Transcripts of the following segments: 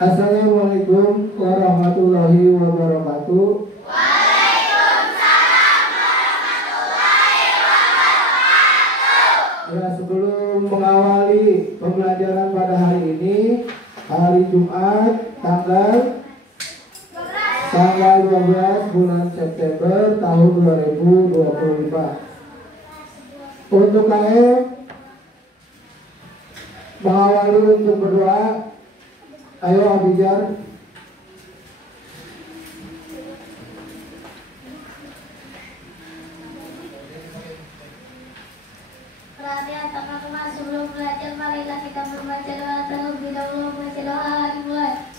Assalamualaikum warahmatullahi wabarakatuh. Waalaikumsalam warahmatullahi wabarakatuh. Ya, sebelum mengawali pembelajaran pada hari ini, hari Jumat tanggal 12 bulan September tahun 2025. Untuk KM mengawali untuk berdoa. Ayo Abijar. Perhatian teman-teman, sebelum belajar marilah kita membaca doa terlebih dahulu. Baca doa dimulai.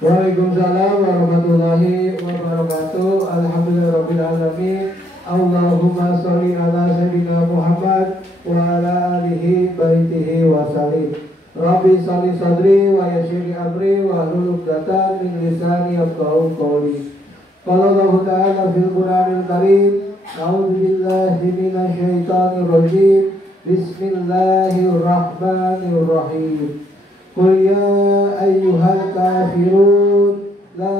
Waalaikumsalam warahmatullahi wabarakatuh. Alhamdulillahirabbil alamin. Allahumma sholli ala sayyidina Muhammad wa ala alihi baitihi wa salim. Rabbi sholli sadri wa yassir amri wa hlul 'uqdatam min lisani yafqahu qawli. Qala Allah ta'ala fil Qur'anil Karim, a'udzu billahi minasy syaithanir rajim. Bismillahirrahmanirrahim. Qul ya ayyuhal kafirun la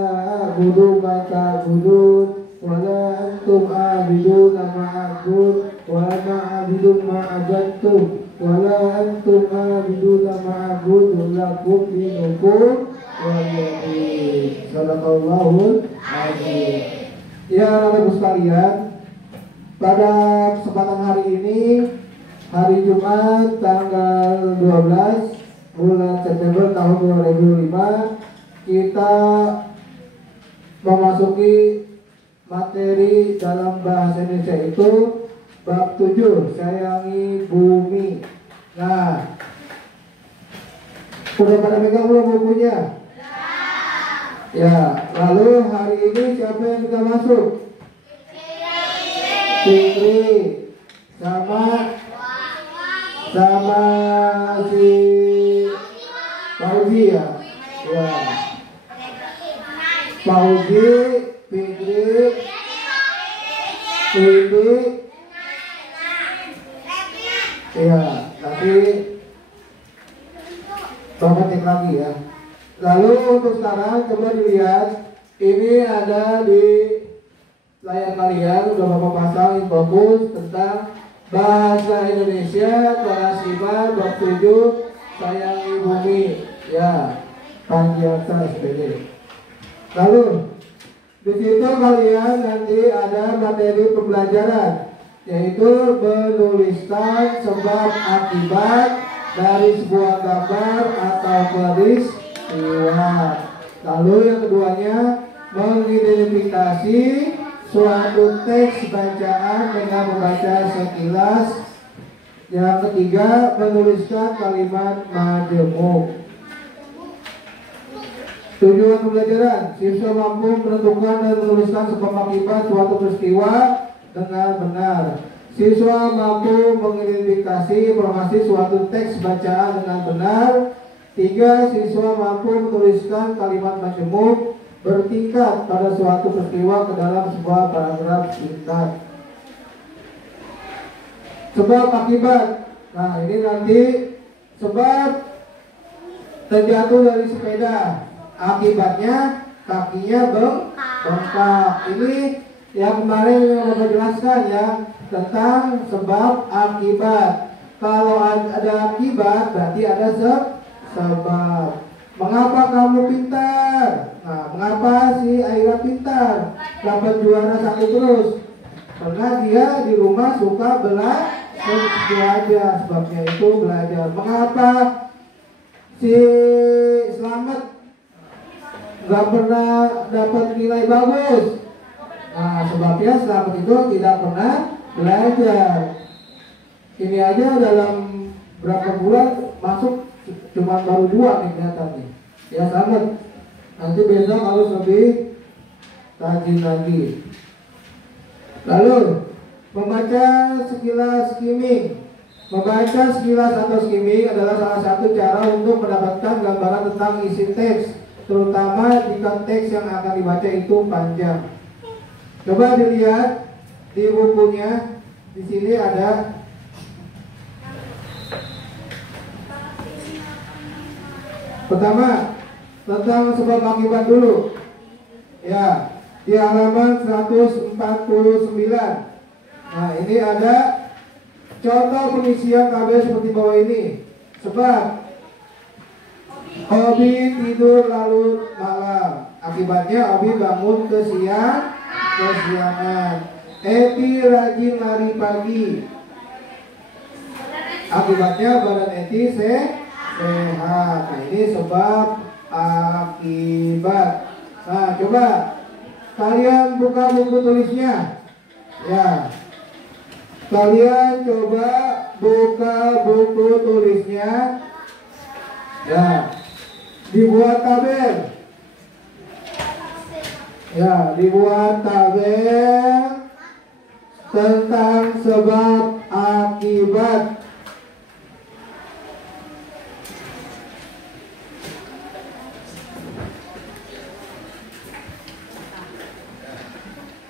a'budu ma ta'budun wa la antum a'biduna ma a'bud wa ana a'budu ma a'badtum wa la antum a'biduna ma a'budu lakum dinukum waliyadin. Sadaqallahul azim. Ya Bapak sekalian, pada kesempatan hari ini, hari Jumat tanggal 12 bulan September tahun 2005, kita memasuki materi dalam bahasa Indonesia itu bab 7, sayangi bumi. Nah, sudah pada pegang belum bukunya? Ya, lalu hari ini siapa yang kita masuk? Fikri sama si Fauzi ya. Ya. Fauzi, Fikri, Widi. Ya, nanti Bapak cek lagi ya. Lalu untuk sekarang coba dilihat, ini ada di layar kalian, udah Bapak pasang fokus tentang bahasa Indonesia kelas 5 bab 7, sayangi bumi. Ya, Panjata SPD. Lalu di situ kalian nanti ada materi pembelajaran, yaitu menuliskan sebab akibat dari sebuah gambar atau peristiwa. mengeditasi suatu teks bacaan dengan membaca sekilas. Yang ketiga, menuliskan kalimat majemuk. Tujuan pembelajaran, siswa mampu menentukan dan menuliskan sebab akibat suatu peristiwa dengan benar. Siswa mampu mengidentifikasi informasi suatu teks bacaan dengan benar. 3. Siswa mampu menuliskan kalimat majemuk bertingkat pada suatu peristiwa ke dalam sebuah paragraf singkat. Sebab akibat. Nah, ini nanti sebab terjatuh dari sepeda. Akibatnya kakinya bengkak. Ini yang kemarin yang Bapak jelaskan ya, tentang sebab akibat. Kalau ada akibat berarti ada sebab. Mengapa kamu pintar? Nah, mengapa si Aira pintar? Dapat juara 1 terus? Karena dia di rumah suka belajar. Sebabnya itu belajar. Mengapa si Slamet nggak pernah dapat nilai bagus? Nah, sebabnya Slamet itu tidak pernah belajar. Ini aja dalam berapa bulan masuk cuma baru 2 nih kelihatan nih. Ya Slamet, nanti besok harus lebih rajin lagi. Lalu membaca sekilas skimming. Membaca sekilas atau skimming adalah salah satu cara untuk mendapatkan gambaran tentang isi teks, terutama jika teks yang akan dibaca itu panjang. Coba dilihat di bukunya, di sini ada pertama tentang sebab akibat dulu. Ya, di halaman 149. Nah, ini ada contoh pengisian KB seperti bawah ini. Sebab Obi tidur larut malam, akibatnya Obi bangun kesiangan. Eti rajin lari pagi, akibatnya badan Eti sehat. Nah, ini sebab akibat. Nah, coba kalian buka buku tulisnya. Ya, kalian coba buka buku tulisnya. Ya, dibuat tabel. Ya, dibuat tabel tentang sebab akibat.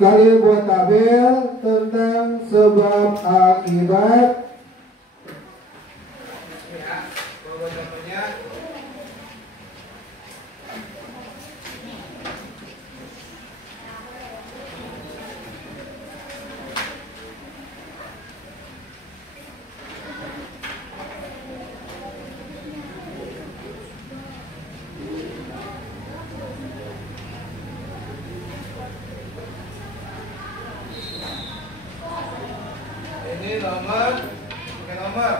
Kalian buat tabel tentang sebab akibat. Ini nomor, pakai nomor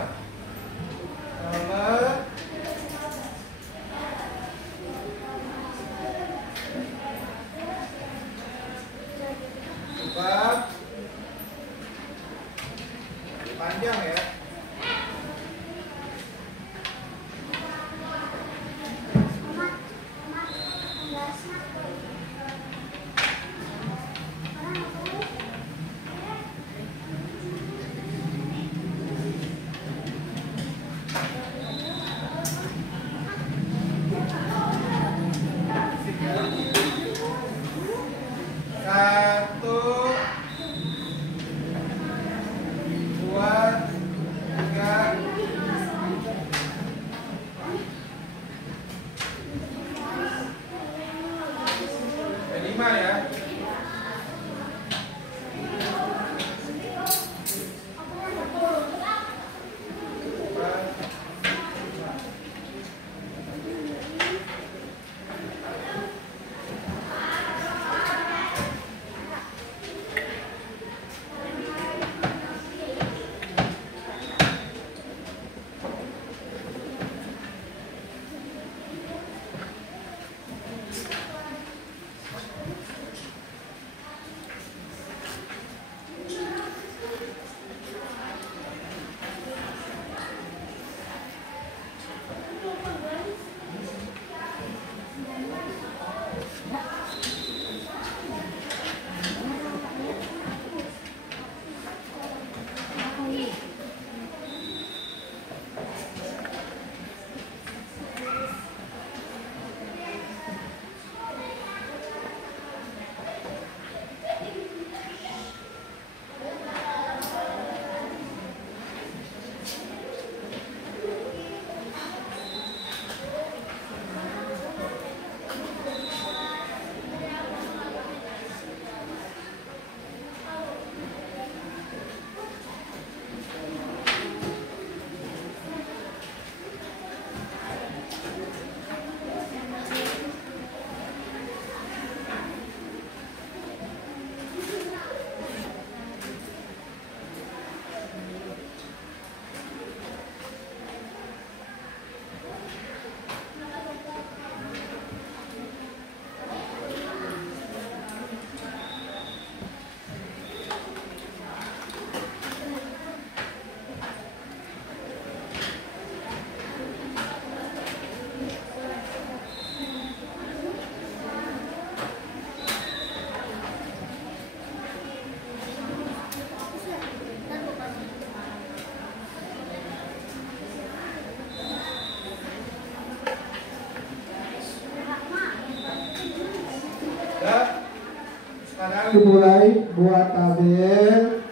dimulai buat tabel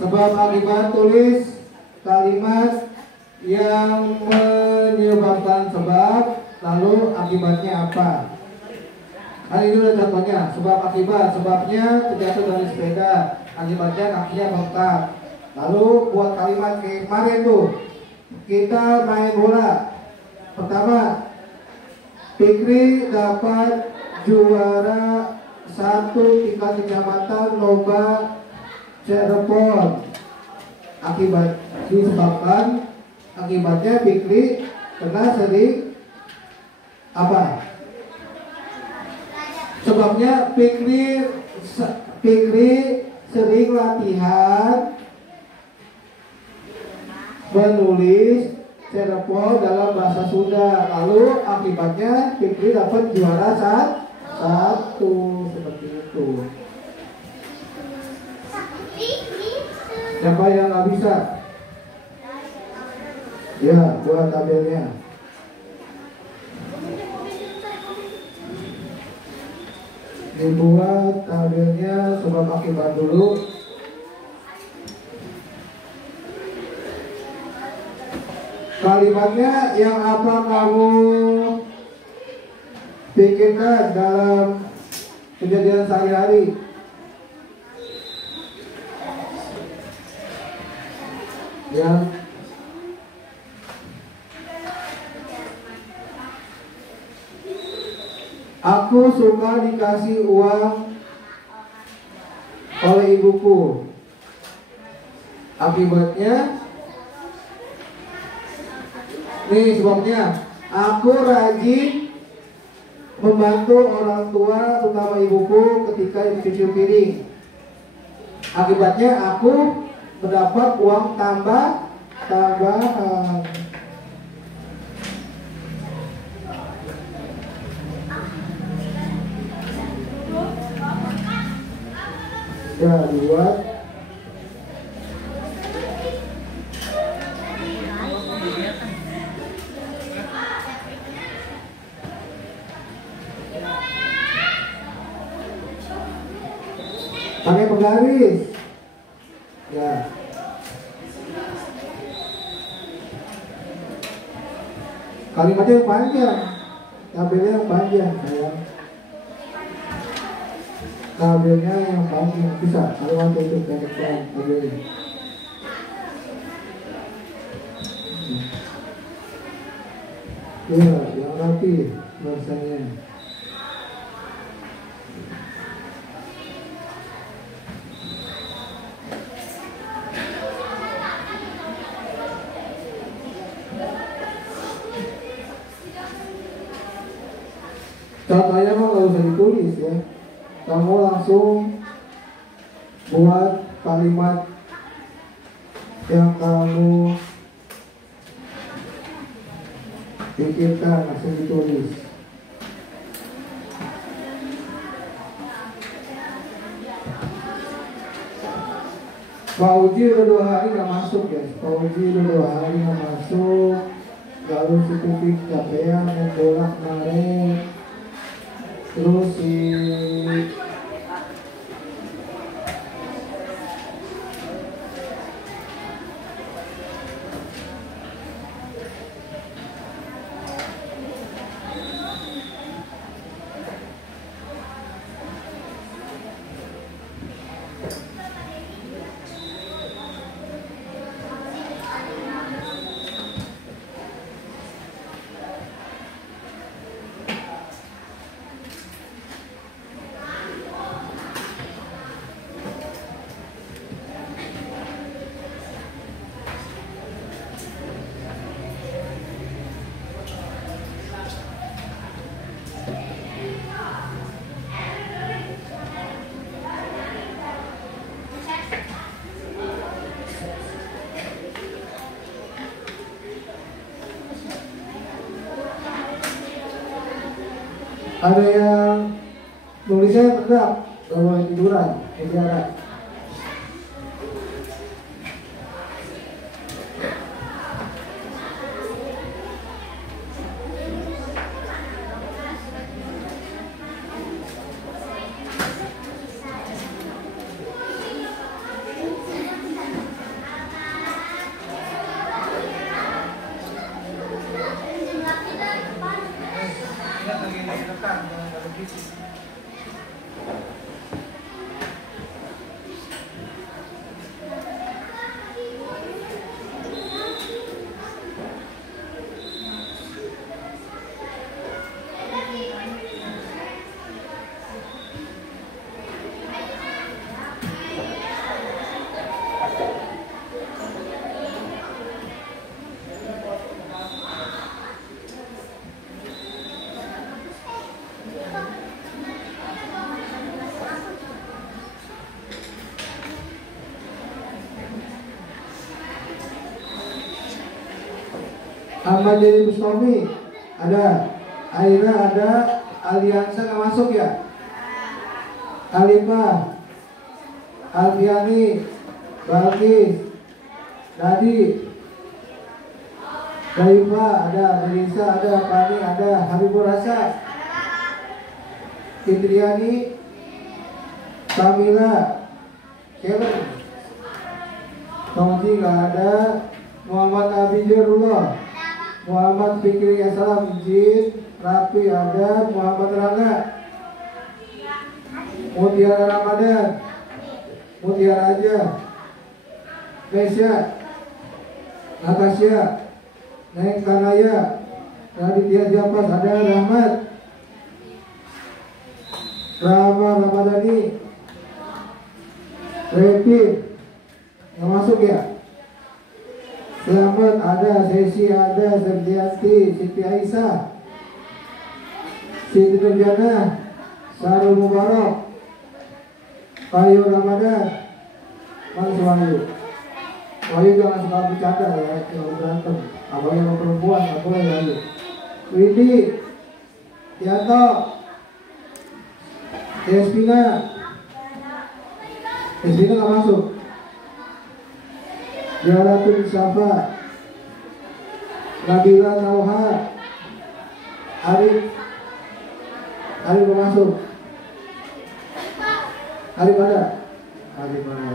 sebab akibat, tulis kalimat yang menyebabkan sebab lalu akibatnya apa. Hari ini udah contohnya sebab akibat, sebabnya terjatuh dari sepeda, akibatnya kakinya bengkak. Lalu buat kalimat kayak kemarin tuh kita main bola. Pertama, Fikri dapat juara 1 tingkat kecamatan lomba Cirebon. Akibatnya Fikri kena sering apa? Sebabnya Fikri sering latihan menulis Cirebon dalam bahasa Sunda. Lalu akibatnya Fikri dapat juara 1 seperti itu. Siapa yang nggak bisa? Ya, buat tabelnya. Dibuat tabelnya sebab akibat dulu. Kalimatnya yang apa kamu pikirkan dalam kejadian sehari-hari? Ya. Aku suka dikasih uang oleh ibuku. Akibatnya, nih sebabnya, aku rajin membantu orang tua, terutama ibuku ketika cuci piring. Akibatnya aku mendapat uang tambahan. Ya, dibuat. Pakai penggaris. Ya. Kalimatnya yang panjang, tabelnya yang panjang, sayang. Tabelnya yang panjang bisa. Kalimatnya itu pendek-pendek tabelnya. Ya, yang rapi bahasanya. Contohnya mah nggak usah ditulis ya. Kamu langsung buat kalimat yang kamu pikirkan, langsung ditulis. Pak Uji udah 2 hari nggak masuk ya. Pak Uji udah 2 hari nggak masuk. Lalu si Pipik capean yang bola kemarin. Terus si ada yang nulisnya tegak kalau tiduran bicara. Bukan, jangan berisik. Ahmad Jadi Bustami ada, Aira ada, Aliansa nggak masuk ya? Alifah, Alfiani, Balkis, Dadi, Daifa ada, Melisa ada, Pani ada, Habibur Rasa, Indriani, Kamila, Kellen, Tongji nggak ada, Muhammad Abidurullah, Muhammad Fikri Assalam izin, Rapi ada, Muhammad Rangga, Mutiara Ramadan, Mutiara aja, Nesya, Natasha, Neng Kanaya, Raditya Japas ada, Rahmat, Rama Ramadhani, Repi, yang masuk ya? Selamat ada, Sesi ada, Serdianti, Siti Aisyah, Siti Nurjana, Sarul Mubarak, Wahyu Ramadan, Mas Wahyu. Wahyu jangan suka bercanda ya, jangan berantem. Apalagi sama perempuan, nggak boleh Wahyu. Widi, Tianto, Espina nggak masuk. Jalatul Syafa, Nabila Nauha, Arif masuk. Arif ada? Arif ada.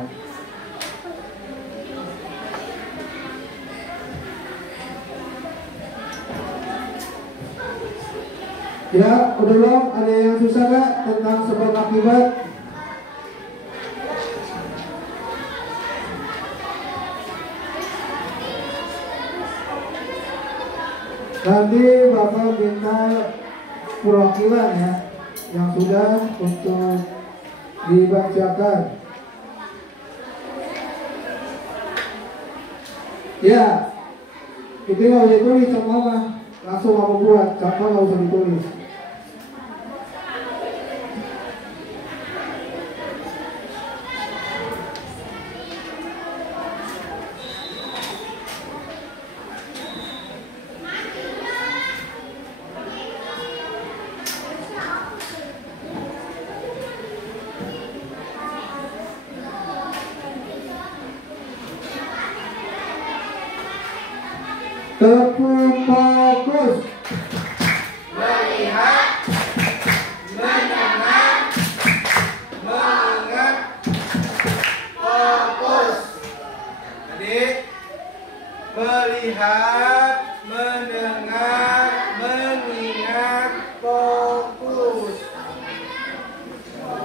Ya, udah belum? Ada yang susah gak tentang sebab akibat? Nanti Bapak minta perwakilan ya yang sudah untuk dibacakan. Ya, itu nggak usah ditulis sama mama, langsung mau buat, contoh nggak usah ditulis. Tepuk fokus. Melihat, mendengar, mengingat, fokus. Adik, melihat, mendengar, mengingat, fokus.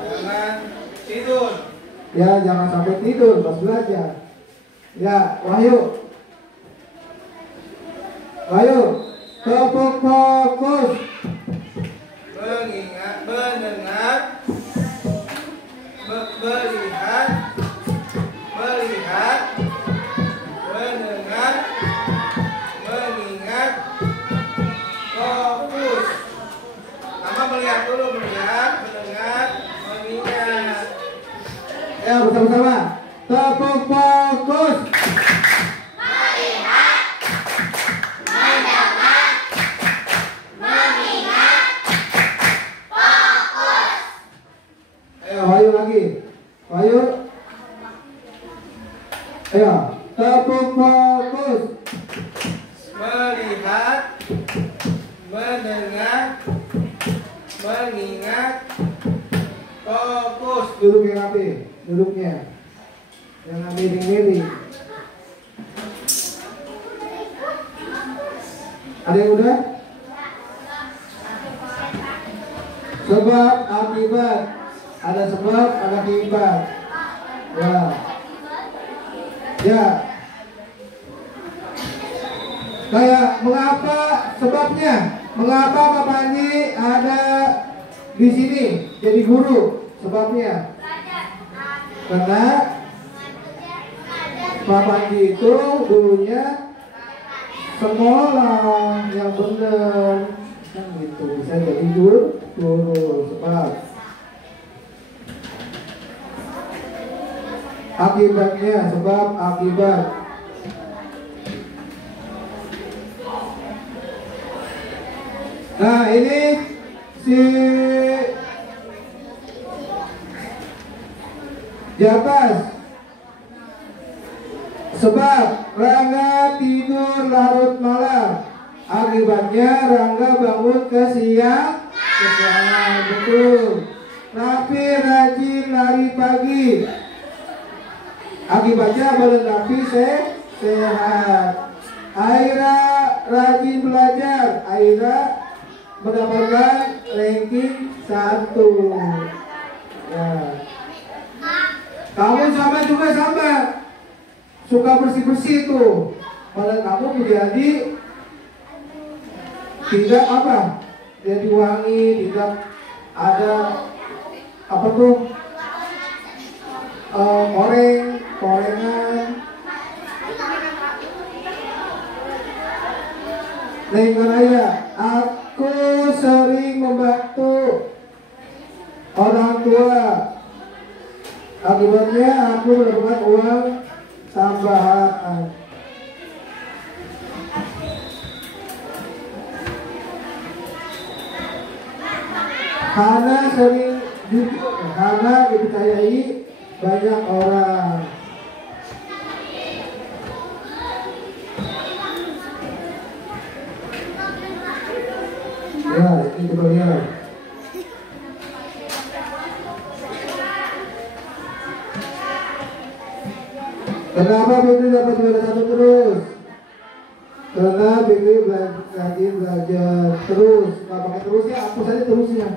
Jangan tidur. Ya, jangan sampai tidur pas belajar. Ya, Wahyu. Ayo, tepuk fokus. Mengingat, mendengar, melihat, mendengar, mengingat, fokus. Nama melihat dulu, melihat, mendengar, mengingat. Ya, bersama-sama. Tepuk fokus. Ayo, ayo, tepuk fokus. Melihat, mendengar, mengingat, fokus. Duduk yang rapi, duduknya. Jangan miring-miring. Ada yang udah? Sebab akibat. Ada sebab, ada akibat. Ya. Ya. Kayak mengapa sebabnya? Mengapa Pak Panji ada di sini jadi guru? Sebabnya? Karena Pak Panji itu dulunya sekolah yang benar, kan gitu. Bisa jadi guru sebab akibatnya, sebab akibat. Nah ini si Japas. Sebab Rangga tidur larut malam, akibatnya Rangga bangun kesiangan. Betul. Rapi rajin lari pagi, akibatnya badan Rapi sehat. Aira rajin belajar, Aira mendapatkan ranking 1. Ya. Kamu sama juga sama, suka bersih-bersih tuh, badan kamu menjadi tidak apa? Jadi wangi, tidak ada apa tuh? Korengan. Raya, aku sering membantu orang tua. Akibatnya aku mendapatkan uang tambahan. Hana sering jujur, Hana dipercayai banyak orang. Ya, ini kita lihat. Kenapa Fikri dapat juara 1 terus? Karena Fikri rajin belajar terus. Nggak pakai terus ya, hapus aja terusnya.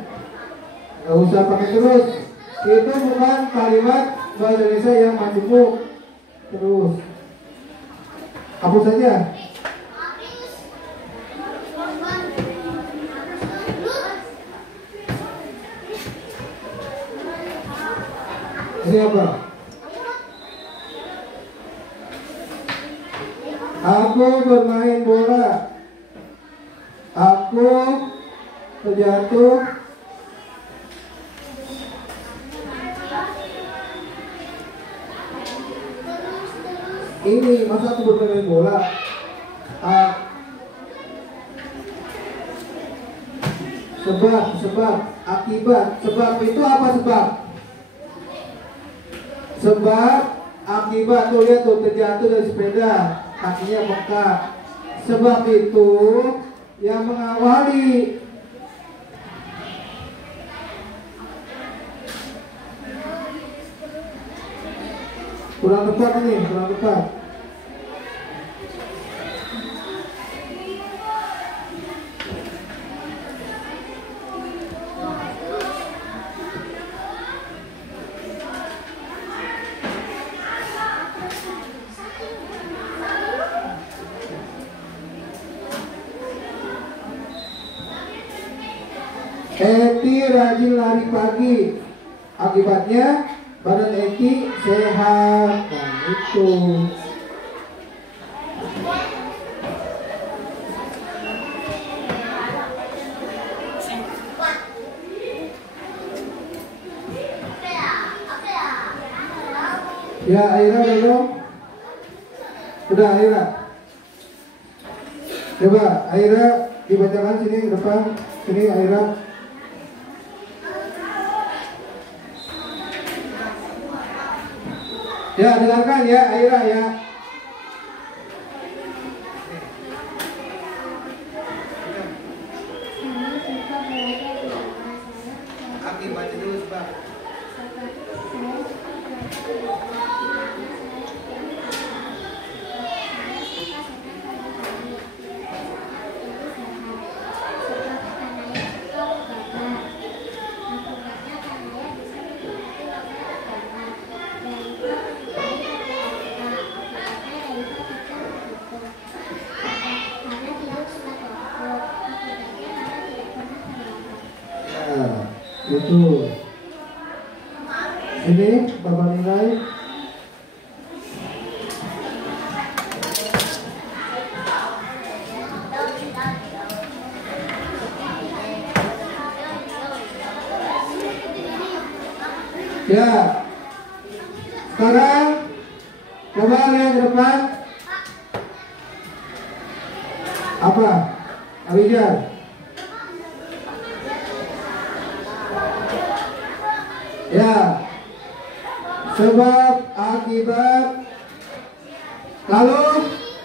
Nggak usah pakai terus. Itu bukan kalimat bahasa Indonesia yang majemuk. Terus hapus saja. Ini apa? Aku bermain bola. Aku terjatuh. Ini masa aku bermain bola. Sebab, akibat. Sebab itu apa sebab? Sebab akibat tuh, lihat tuh, terjatuh dari sepeda, kakinya bengkak. Sebab itu yang mengawali. Kurang tepat ini, kurang tepat. Eti rajin lari pagi, akibatnya badan Eti sehat. Nah itu. Ya Aira belum? Udah Aira. Coba Aira dibacakan sini depan, sini Aira. Ya, dengarkan ya Aira ya. Aki baca dulu sebab. Itu. Ini Bapak nilai. Ya. Sekarang coba lihat ke depan. Apa? Abijah. Ya. Sebab akibat. Lalu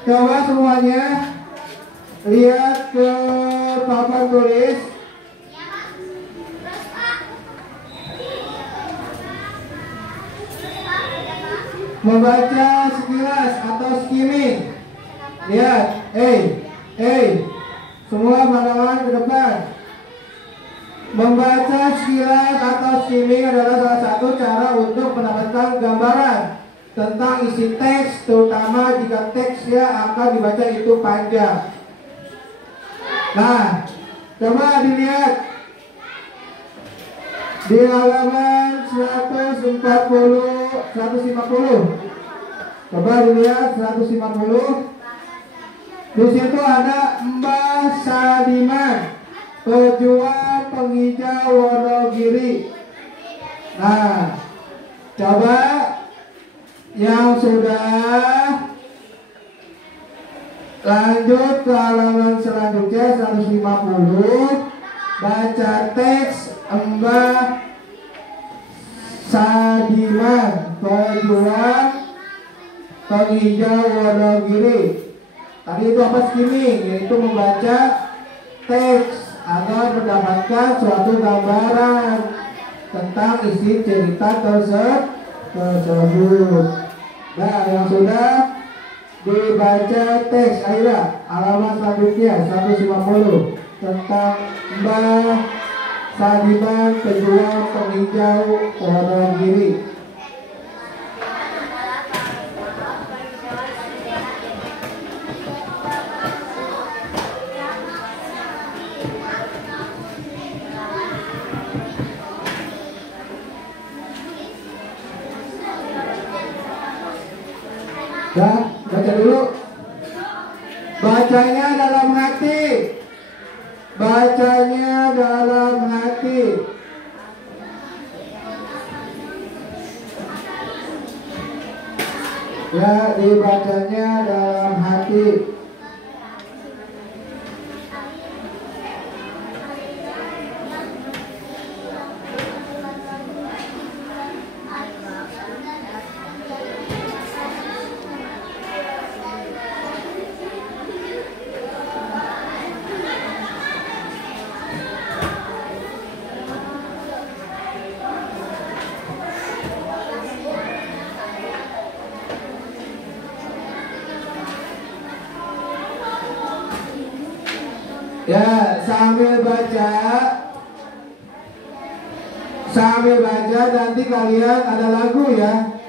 coba semuanya lihat ke papan tulis. Membaca sekilas atau skimming. Lihat, semua pandangan ke depan. Membaca sekilas atau skimming adalah salah satu cara untuk mendapatkan gambaran tentang isi teks, terutama jika teksnya akan dibaca itu panjang. Nah, coba dilihat di halaman 150. Coba dilihat 150. Di situ ada Mbah Sadiman, pejuang penghijau Wonogiri. Nah, coba yang sudah lanjut ke halaman selanjutnya 150. Baca teks Mbah Sadiman, pejuang penghijau Wonogiri. Tadi itu apa skimming? Yaitu membaca teks agar mendapatkan suatu gambaran tentang isi cerita tersebut. Nah, yang sudah dibaca teks, ayolah halaman selanjutnya 150 tentang Mbah Sadiman, pejuang penghijau Wonogiri. Dah, baca dulu. Bacanya dalam hati. Bacanya dalam hati. Ya, dibacanya dalam hati. Ya, sambil baca nanti kalian ada lagu ya.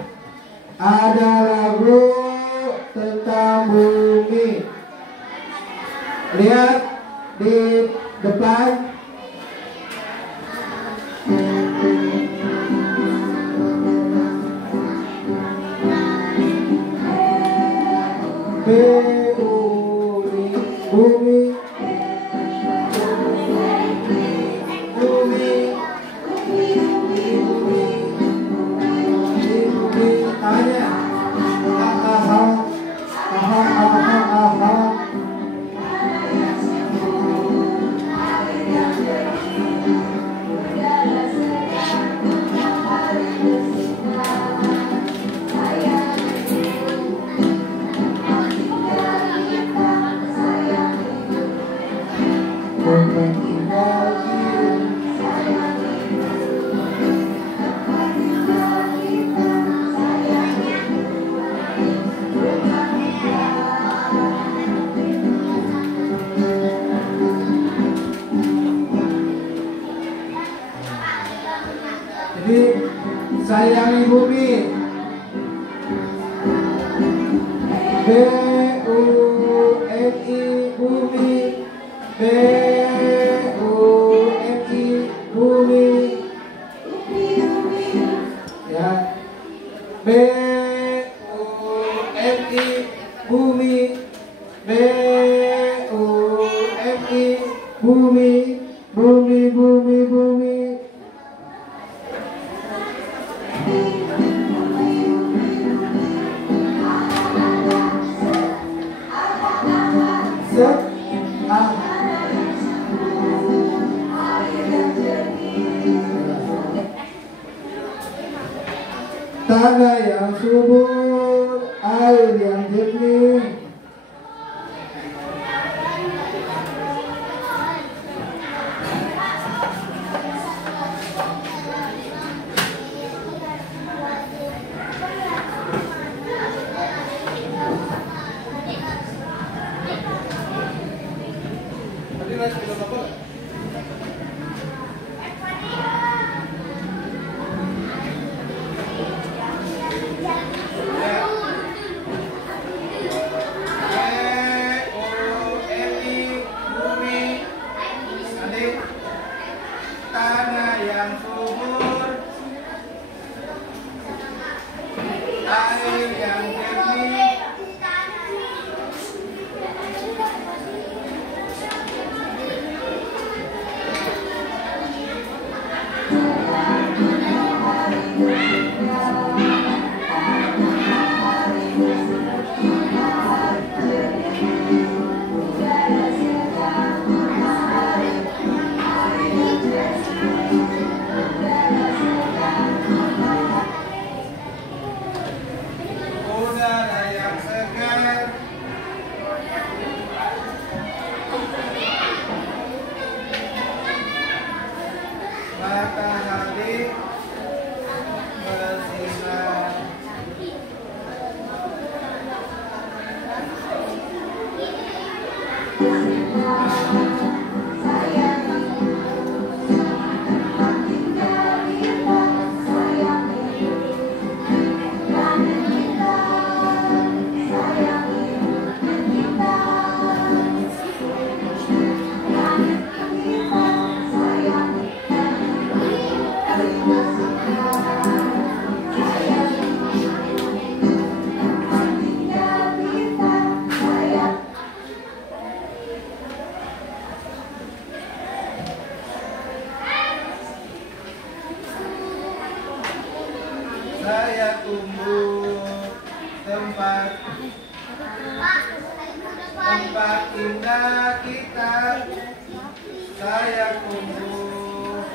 Ada lagu tentang bumi. Lihat di depan. Bumi. Jadi sayangi bumi. B-U-M-I bumi. B-U-M-I bumi. bumi, bumi, bumi, bumi. Tanah yang subur, air yang jernih. Tanah yang subur, air yang jernih. Udara yang segar, matahari bersinar. Saya tumbuh tempat indah kita. Saya tumbuh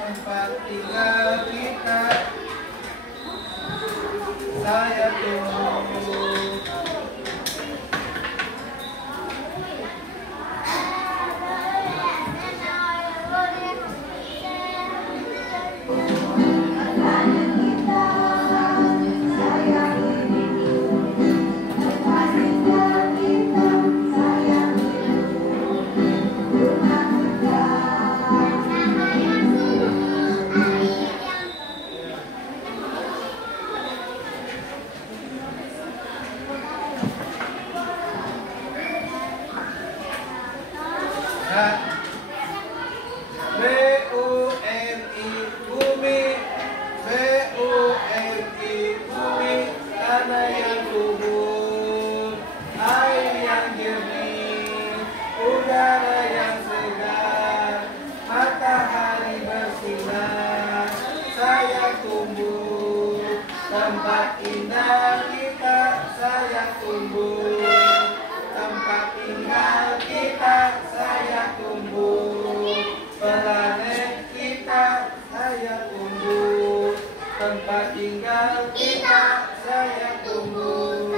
tempat tinggal kita. Saya tumbuh BUMI, bumi, BUMI, bumi, tanah yang subur, air yang jernih, udara yang segar, matahari bersinar. Saya tumbuh tempat indah kita. Saya tumbuh tempat tinggal kita. Saya tumbuh planet kita. Saya tumbuh tempat tinggal kita. Saya tumbuh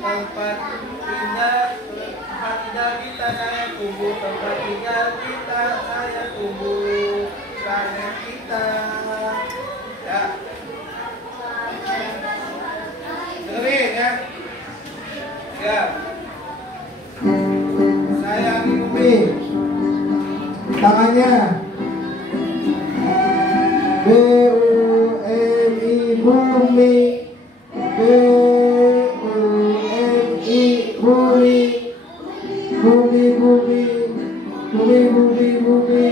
tempat tinggal kita. Saya tumbuh tempat tinggal kita. Saya tumbuh planet kita. Ya, dengerin ya. Ya. bumi, bumi, bumi, bumi,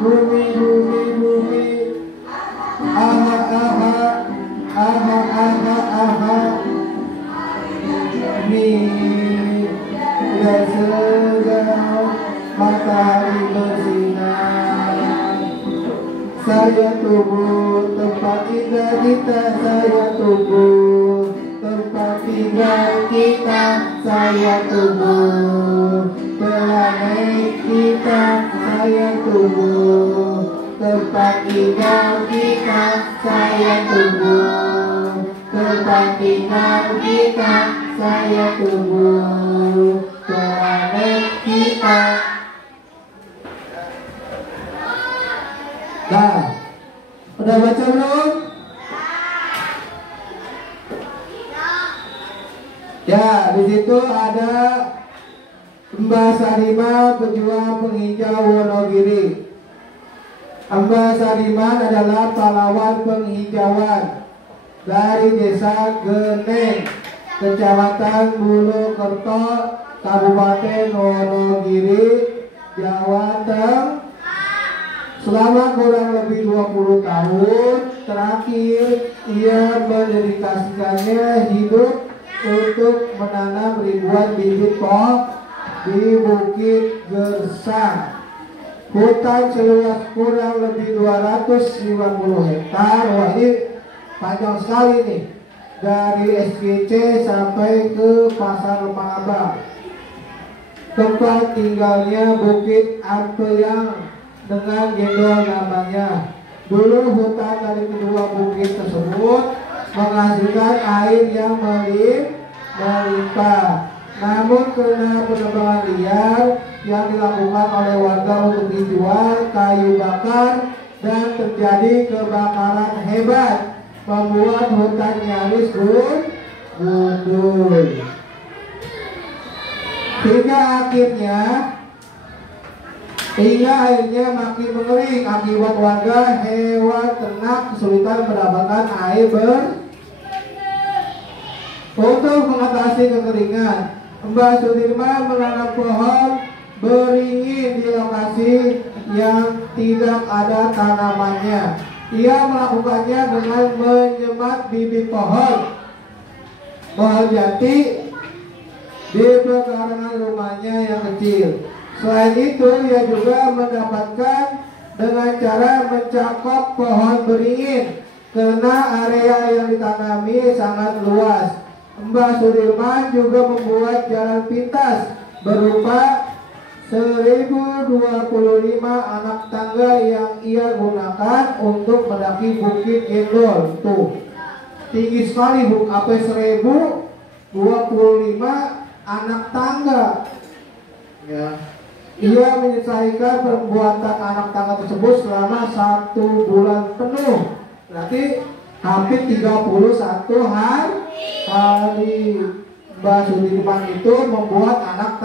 bumi, bumi, bumi. Aha, aha, aha, aha, aha. Ini udah sedang matahari bersinar. Saya tunggu tempat tinggal kita, saya tunggu tempat tinggal kita, saya tunggu planet kita, saya tunggu tempat tinggal kita, saya tunggu tempat tinggal kita, saya tunggu planet kita. Nah, udah baca belum? Ya, di situ ada Mbah Sariman, pejuang penghijau Wonogiri. Mbah Sariman adalah pahlawan penghijauan dari desa Geneng, Kecamatan Bulukerto, Kabupaten Wonogiri, Jawa Tengah. Selama kurang lebih 20 tahun terakhir, ia mendedikasikannya hidup untuk menanam ribuan bibit pohon di Bukit Gersang. Hutan seluas kurang lebih 250 hektar. Wah, ini panjang sekali nih, dari SGC sampai ke Pasar Maba. Tempat tinggalnya Bukit Ampeyang dengan gendol namanya. Dulu hutan dari kedua bukit tersebut menghasilkan air yang melimpah. Namun karena penebangan liar yang dilakukan oleh warga untuk dijual kayu bakar dan terjadi kebakaran hebat, membuat hutan nyaris gundul. Hingga airnya makin mengering akibat warga hewan ternak kesulitan mendapatkan air Untuk mengatasi kekeringan, Mbah Sudirman menanam pohon beringin di lokasi yang tidak ada tanamannya. Ia melakukannya dengan menyemat bibit pohon jati di pekarangan rumahnya yang kecil. Selain itu, ia juga mendapatkan dengan cara mencakop pohon beringin karena area yang ditanami sangat luas. Mbah Sudirman juga membuat jalan pintas berupa 1025 anak tangga yang ia gunakan untuk mendaki Bukit Gendol. Tuh, tinggi sekali Bu, apa 1025 anak tangga. Ya. Ia menyelesaikan pembuatan anak tangga tersebut selama 1 bulan penuh. Berarti hampir 31 hari. Mbah Sudirman itu membuat anak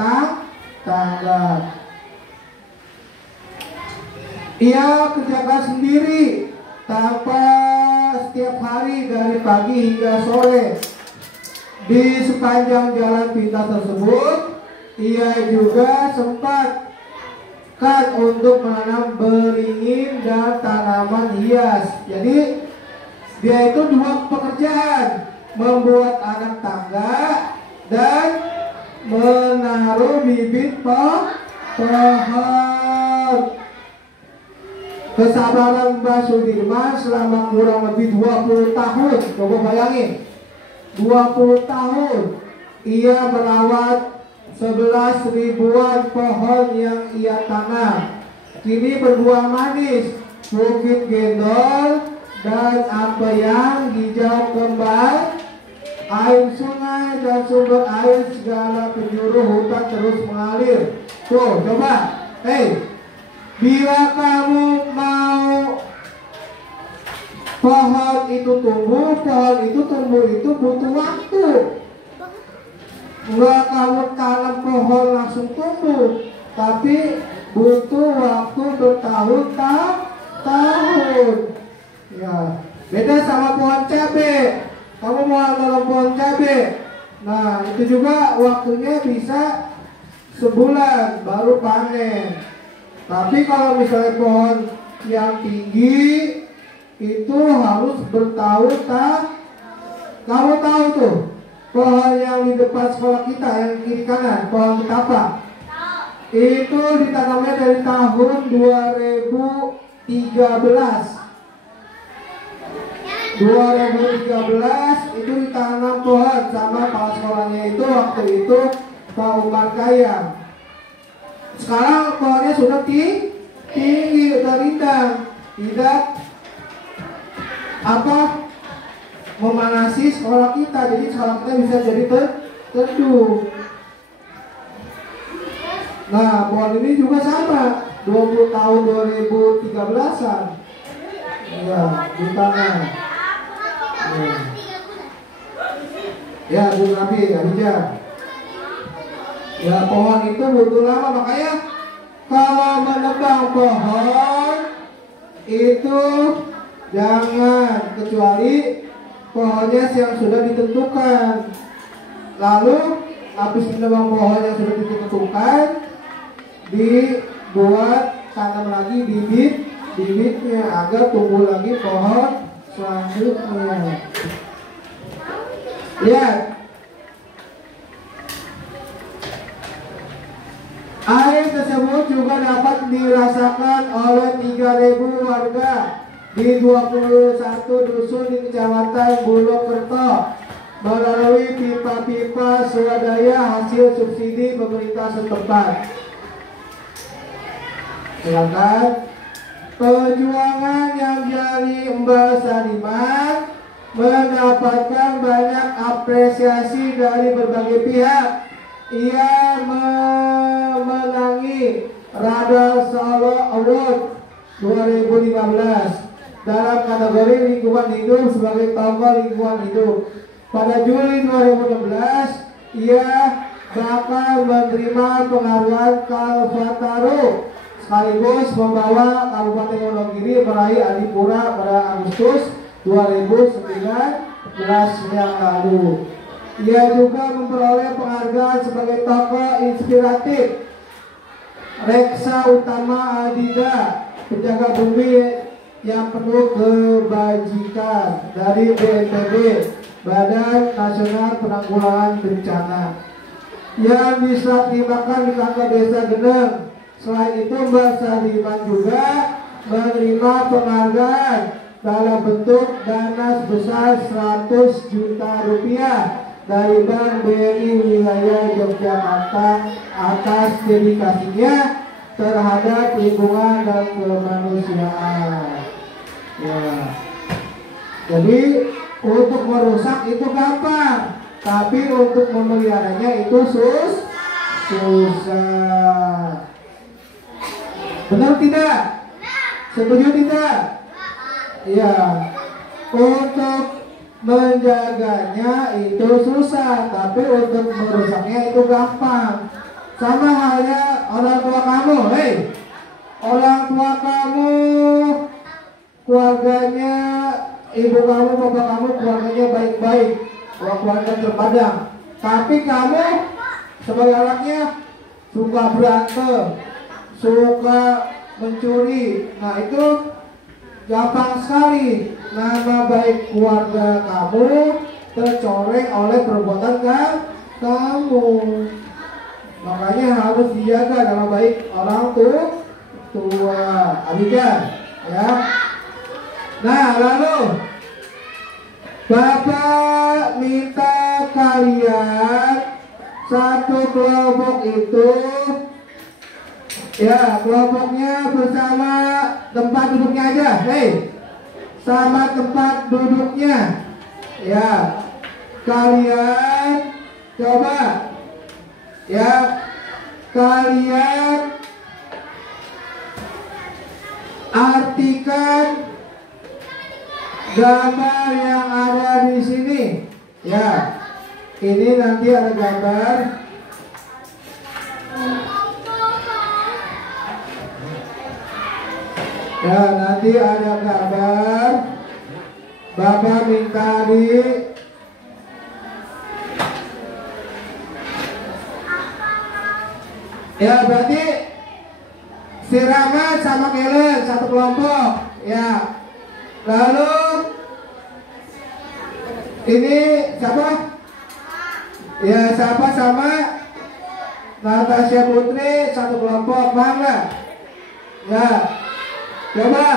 tangga. Ia kerjakan sendiri tanpa setiap hari dari pagi hingga sore. Di sepanjang jalan pintas tersebut, ia juga sempat untuk menanam beringin dan tanaman hias. Jadi dia itu 2 pekerjaan, membuat anak tangga dan menaruh bibit pohon. Kesabaran Mbah Sudirman selama kurang lebih 20 tahun. Coba bayangin, 20 tahun ia merawat 11 ribuan pohon yang ia tanam. Kini berbuah manis, Bukit Gendol dan Ampeyang hijau kembang. Air sungai dan sumber air segala penjuru hutan terus mengalir. Tuh, coba, bila kamu mau pohon itu tumbuh itu butuh waktu. Enggak kamu tanam pohon langsung tumbuh, tapi butuh waktu bertahun-tahun. Ya, beda sama pohon cabai. Kamu mau nanam pohon cabai, nah itu juga waktunya bisa sebulan baru panen. Tapi kalau misalnya pohon yang tinggi itu harus bertahun-tahun. Kamu tahu tuh pohon yang di depan sekolah kita yang kiri kanan, pohon ketapang, itu ditanamnya dari tahun 2013 itu ditanam pohon sama kepala sekolahnya itu waktu itu Pak Umar Kayang. Sekarang pohonnya sudah tinggi, udah rindang, tidak memanasi sekolah kita, jadi sekolah kita bisa jadi teduh. Nah, pohon ini juga sama, 20 tahun 2013-an. Ya, ditanam. Ya, Bu Nabi, Abijah. Ya, pohon itu butuh lama, makanya kalau menebang pohon itu jangan, kecuali pohonnya yang sudah ditentukan. Lalu habis menebang pohon yang sudah ditentukan, dibuat tanam lagi bibitnya agar tumbuh lagi pohon selanjutnya. Lihat, air tersebut juga dapat dirasakan oleh 3.000 warga di 21 dusun di Kecamatan Bulokerto melalui pipa-pipa swadaya hasil subsidi pemerintah setempat. Silakan. Perjuangan yang dari Mbak Sadiman mendapatkan banyak apresiasi dari berbagai pihak. Ia memenangi Radar Solo Award 2015 dalam kategori lingkungan hidup sebagai tokoh lingkungan hidup. Pada Juli 2016, ia bakal menerima penghargaan Kalpataru sekaligus membawa Kabupaten Wonogiri meraih Adipura pada Agustus 2019 yang lalu. Ia juga memperoleh penghargaan sebagai tokoh inspiratif Reksa Utama Adida, penjaga bumi yang penuh kebajikan dari BNPB, Badan Nasional Penanggulangan Bencana, yang bisa dimakan di kantor desa Geneng. Selain itu, Mbak Sadiman juga menerima penghargaan dalam bentuk dana sebesar 100 juta rupiah dari Bank BNI Wilayah Yogyakarta atas dedikasinya terhadap lingkungan dan kemanusiaan. Ya. Jadi untuk merusak itu gampang, tapi untuk memeliharanya itu susah. Benar tidak? Setuju tidak? Iya. Untuk menjaganya itu susah, tapi untuk merusaknya itu gampang. Sama halnya orang tua kamu, orang tua kamu, keluarganya, ibu kamu, bapak kamu, keluarganya baik-baik, keluarga terpadang. Tapi kamu sebagai anaknya suka berantem, suka mencuri. Nah itu gampang sekali nama baik keluarga kamu tercoreng oleh perbuatan kamu. Makanya harus dijaga nama baik orang tua. Abijan, ya. Nah lalu Bapak minta kalian satu kelompok itu, ya, kelompoknya bersama tempat duduknya aja, sama tempat duduknya, ya. Kalian coba, ya, kalian artikan gambar yang ada di sini, ya. Ini nanti ada gambar. Ya, nanti ada gambar. Bapak minta Ya, berarti si Rahmat sama Kellen satu kelompok. Ya. Lalu ini siapa? Ya, siapa sama Natasha Putri satu kelompok, paham nggak? Ya, coba.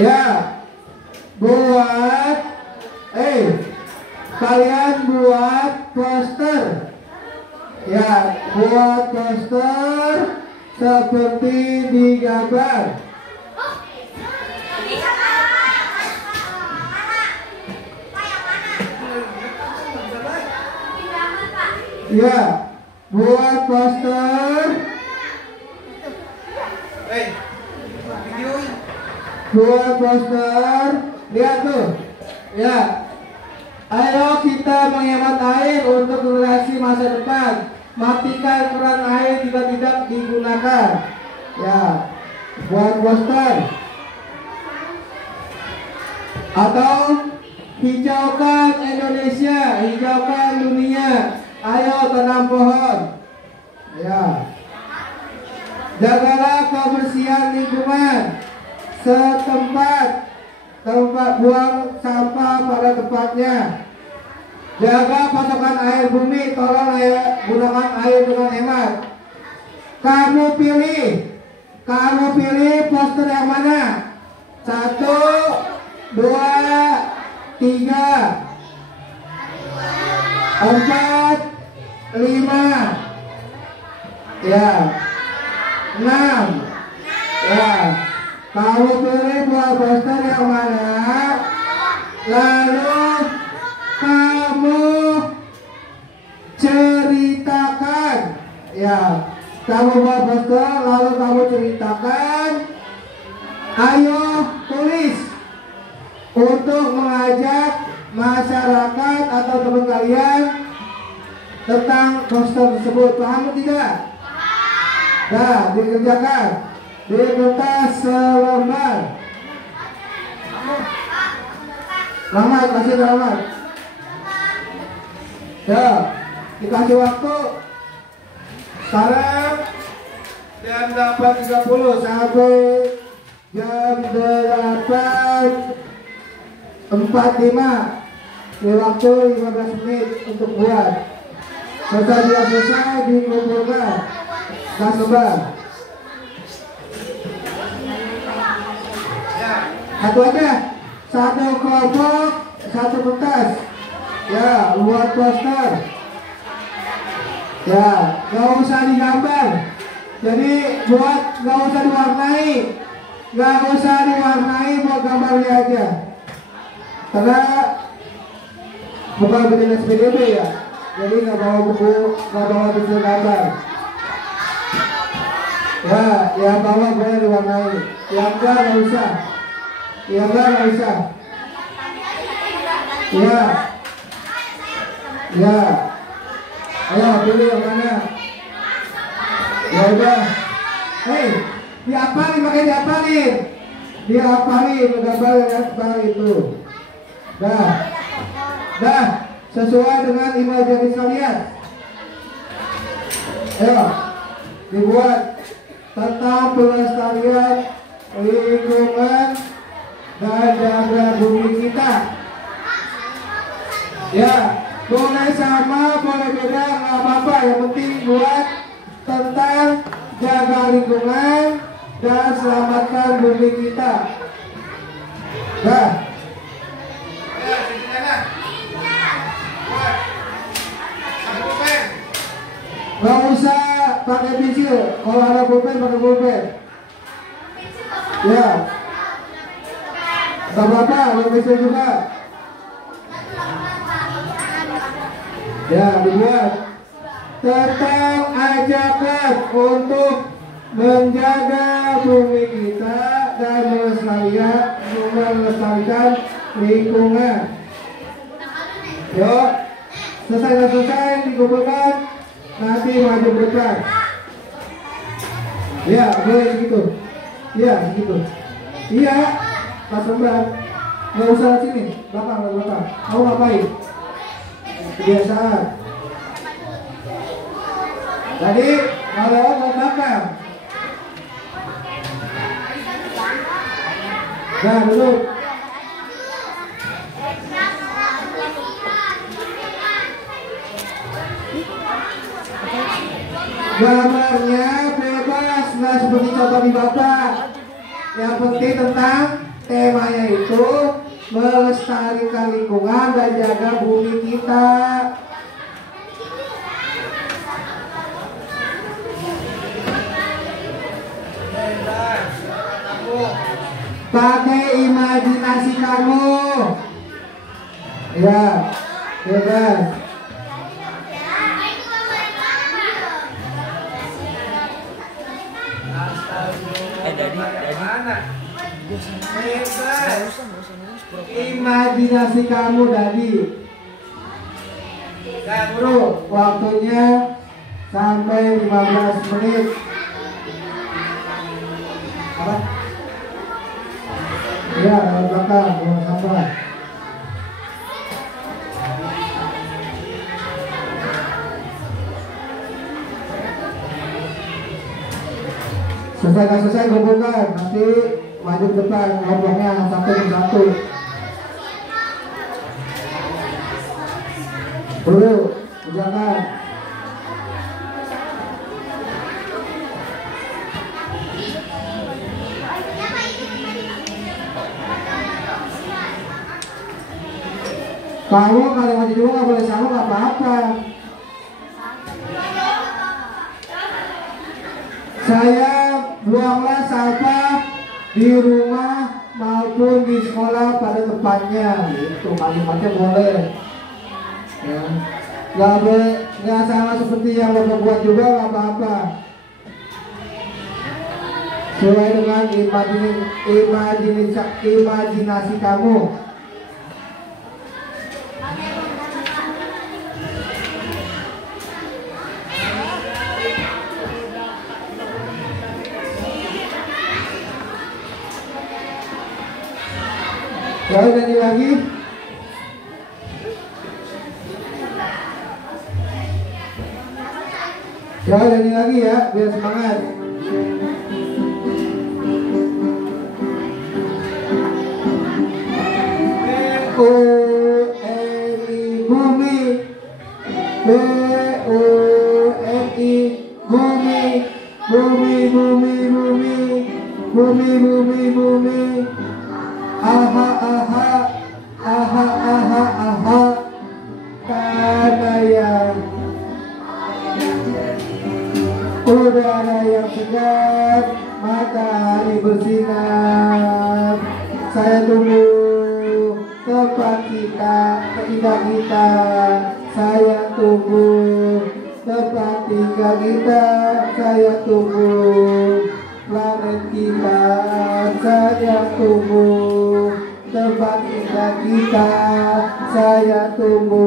Ya, buat, kalian buat poster. Ya, buat poster seperti di gambar. Ya, buat poster. Buat poster. Lihat tuh. Ya. Ayo kita menghemat air untuk generasi masa depan. Matikan keran air jika tidak digunakan. Ya. Buat poster. Atau hijaukan Indonesia, hijaukan dunia. Ayo tanam pohon. Ya. Jagalah kebersihan lingkungan setempat, tempat buang sampah pada tempatnya. Jaga pasokan air bumi, tolong ya, gunakan air dengan hemat. Kamu pilih poster yang mana? 1, 2, 3, 4, 5, ya, 6, ya. Kamu pilih buat poster yang mana? Lalu kamu ceritakan. Ya, kamu buat poster, lalu kamu ceritakan. Ayo tulis untuk mengajak masyarakat atau teman kalian tentang poster tersebut. Paham tidak? Nah, dikerjakan di kertas selembar. Rahmat, kasih Rahmat. Ya, dikasih waktu sekarang jam 8.30 sampai jam 8.45. Di waktu 15 menit untuk buat. Setelah dia selesai dikumpulkan tas lembar. Satu aja, satu kelompok, satu kertas. Ya, buat poster. Ya, nggak usah digambar. Jadi buat nggak usah diwarnai, buat gambarnya aja. Karena bukan bikin SPDB ya, jadi nggak bawa buku, nggak bawa pensil gambar. Ya, yang bawa boleh diwarnai, yang enggak nggak usah. Ya enggak usah. Ya. Ya. Ayo pilih yang mana? Ya udah. Diapalin, pakai diapalin. Diapalin gambar yang itu. Dah. Sesuai dengan imajinasi kalian. Ayo. Dibuat tentang pelestarian lingkungan dan jaga bumi kita. Ya, boleh sama, boleh beda, nggak apa-apa. Yang penting buat tentang jaga lingkungan dan selamatkan bumi kita. Nah, nggak usah pakai pensil. Kalau ada pulpen, pakai pulpen. Ya. Gak apa-apa, lo bisa juga. Ya, dibuat tentang ajakan untuk menjaga bumi kita dan melestarikan lingkungan. Yuk, selesai dikumpulkan, nanti maju berkat. Iya, boleh segitu. Iya, segitu. Iya, Mas Remban. Nggak usah sini, belakang. Kamu ngapain? Kebiasaan. Tadi kalau mau makan. Nah, duduk. Gambarnya bebas, nggak seperti contoh di Bapak. Yang penting tentang temanya itu melestarikan lingkungan dan jaga bumi kita. Pakai imajinasi kamu. Ya, bebas. Imajinasi kamu Dadi. Guru, waktunya sampai 15 menit. Apa? Ya, belakang, sabar. Selesai kumpulkan, nanti maju ke depan, ngobrolnya satu. Dulu, jangan. Kamu kalau maju dulu nggak boleh sama, nggak apa-apa. Saya buanglah sampah di rumah maupun di sekolah pada tempatnya. Itu macam-macam boleh. Ya, nggak sama seperti yang Bapak buat juga nggak apa-apa. Sesuai dengan imajinasi kamu. Ya, nyanyi lagi. Ya, nyanyi lagi ya, biar semangat. B-U-M-I bumi, B-U-M-I bumi, bumi. Aha, karena yang udara yang segar, matahari bersinar. Saya tunggu tempat tinggal kita. Saya tunggu tempat tinggal kita. Saya tunggu planet kita. Saya tunggu tempat tinggal kita. Saya tunggu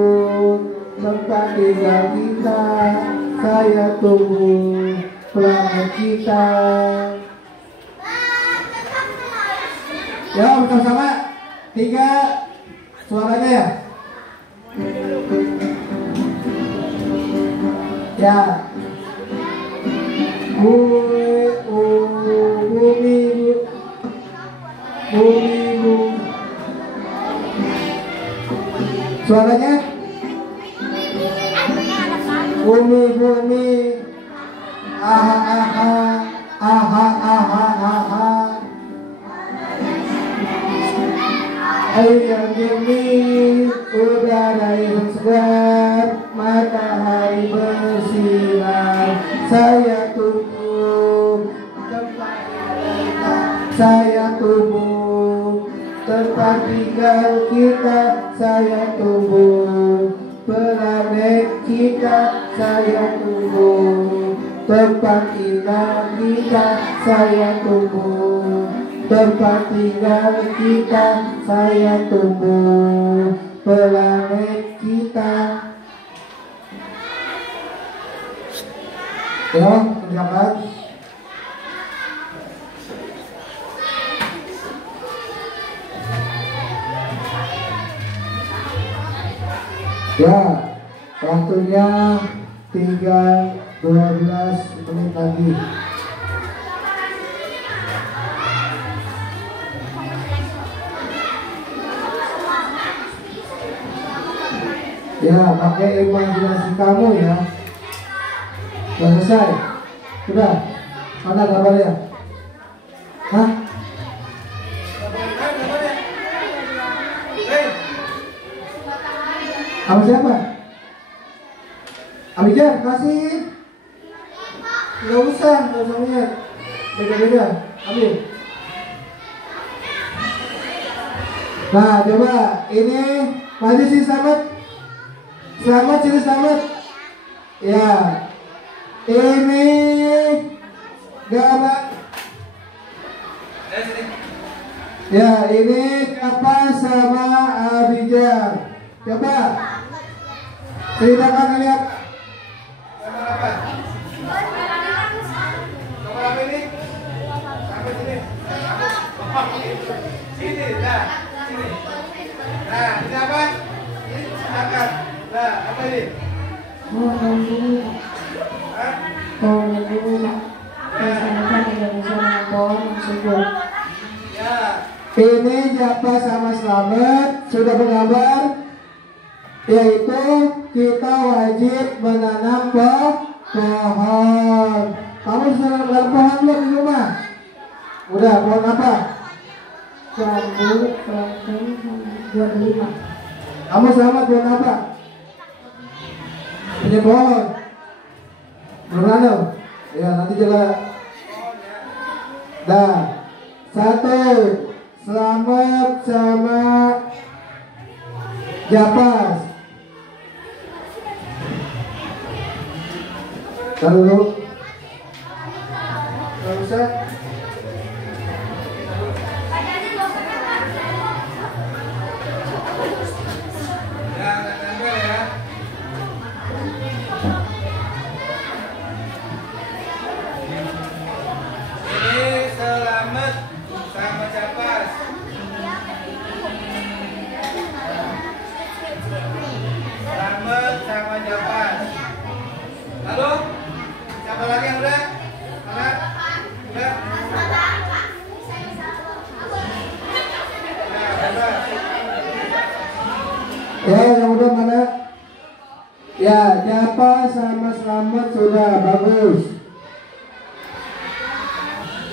tempat tinggal kita. Saya tunggu planet kita. Ya, bersama-sama. 3 suaranya ya. Ya. Bumi. Suaranya? Bumi. Aha. Air yang jernih, udara yang segar, matahari bersinar. Saya tunggu tempat kita. Saya tunggu tempat tinggal kita. Saya tunggu planet kita. Saya tunggu tempat tinggal kita. Saya tunggu tempat tinggal kita. Saya tunggu planet kita. Ya, kerjakan. Ya, waktunya tinggal 12 menit lagi. Ya, pakai imajinasi kamu ya. Sudah selesai? Sudah? Mana gambarnya? Hah? Sama siapa? Abijah, kasih. Nggak usah lihat. Beda-beda. Ambil. Nah, coba ini maju sih selamat. Selamat sini selamat. Ya. Ini gambar. Ya, ini Kapas sama Abijah. Coba ceritakan lihat. Nomor apa? Nomor apa ini? Sampai sini. Sini, nah, sini. Nah, ini apa? Ini angkat. Nah, apa ini? Hah? Ya. Ini Japa sama Slamet sudah bergambar, yaitu kita wajib menanam pohon. Kamu sudah menanam pohon belum di rumah? Udah, pohon apa? Jambu, kelengkeng, 25. Kamu selamat pohon apa? Punya pohon. Belum nanam? Ya, nanti juga. Dah. Satu. Selamat sama Japas. Taruh dulu. Gak usah. Ya, nempel ya. Ini Selamat sama Japas. Selamat sama Japas. Lalu siapa lagi yang udah? Mana? Udah? Ya, bebas. Ya, yang udah mana? Ya, Japas sama Selamat sudah bagus.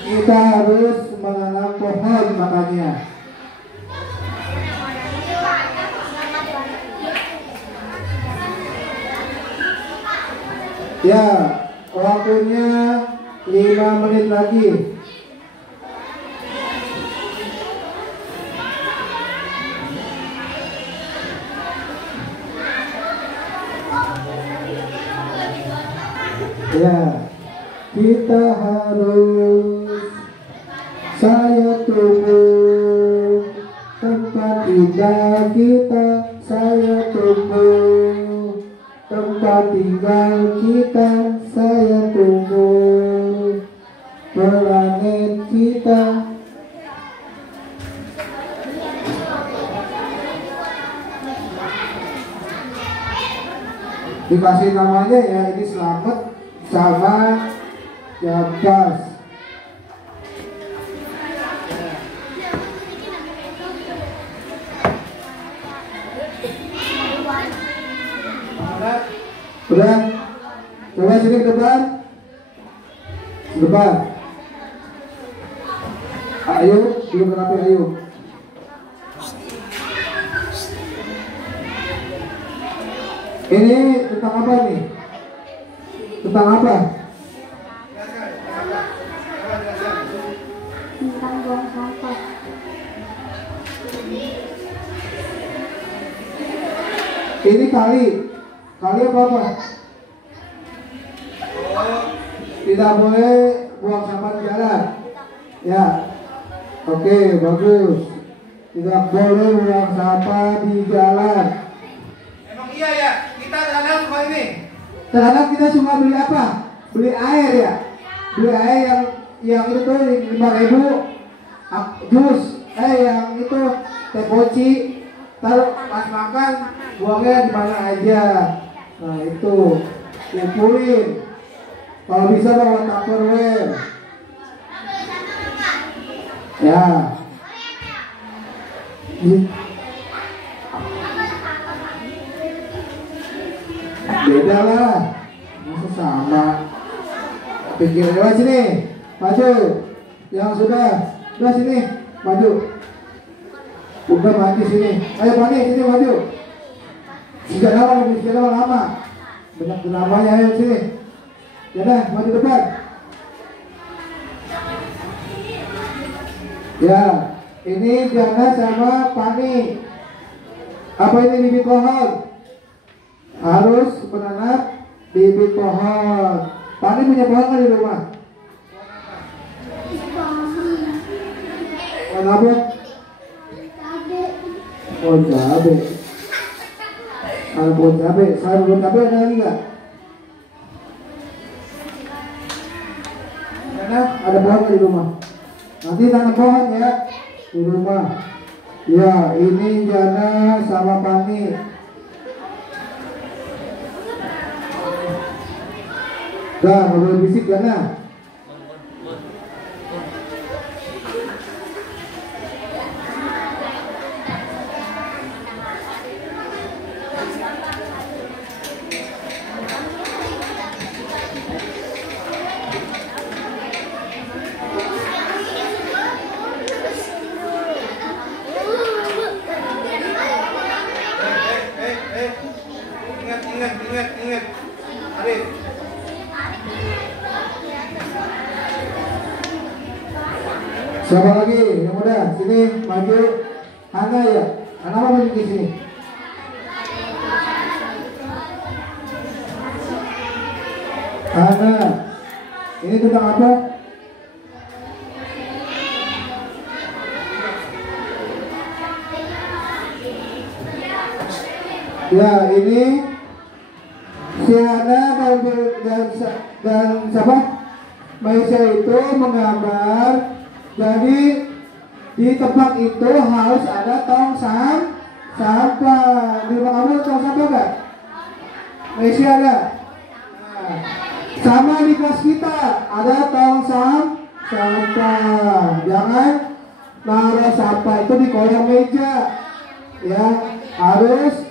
Kita harus menanam pohon makanya. Ya, waktunya 5 menit lagi. Ya, kita harus saya tunggu tempat indah kita, saya tunggu tempat tinggal kita, saya tunggu planet kita. Dikasih namanya ya, ini Selamat sama Japas. Udah, coba sini ke depan. Depan. Ayo, belum rapi, ayo. Ini tentang apa nih? Tentang apa? Tentang buang sampah. Ini kali apa? Tidak boleh buang sampah di jalan. Ya, oke, bagus. Tidak boleh buang sampah di jalan. Emang iya ya, kita kadang suka ini. Terkadang kita cuma beli apa? Beli air ya. Beli air yang itu tuh 5.000 jus. Yang itu teh poci. Taruh pas makan buangnya di mana aja. Nah itu kumpulin. Kalau bisa bawa Tupperware. Ya. Beda lah. Masa sama. Pikir lewat sini. Maju. Yang sudah sini. Maju. Udah mati sini. Ayo Pani sini maju. Sudah lama. Banyak dramanya, ayo sini. Ya dah, maju depan. Ya, ini Jana sama Pani. Apa ini bibit pohon? Harus menanam bibit pohon. Pani punya pohon nggak di rumah? Pohon apa? Pohon cabai. Kalau pohon cabai, sayur pohon cabai ada lagi nggak? Karena ada pohon di rumah. Nanti tanam pohon ya di rumah. Ya, ini Jana sama Pani. Dah, nggak boleh bisik Jana. Ingat. Arif. Siapa lagi yang muda? Sini maju. Hana ya. Hana apa maju di sini? Hana. Ini tentang apa? Ya, ini si Hana dan siapa? Maisha itu menggambar. Jadi di tempat itu harus ada tong sampah. Di rumah kamu ada tong sampah nggak? Maisha ada. Nah, sama di kelas kita ada tong sampah. Jangan naruh sampah itu di kolong meja. Ya, harus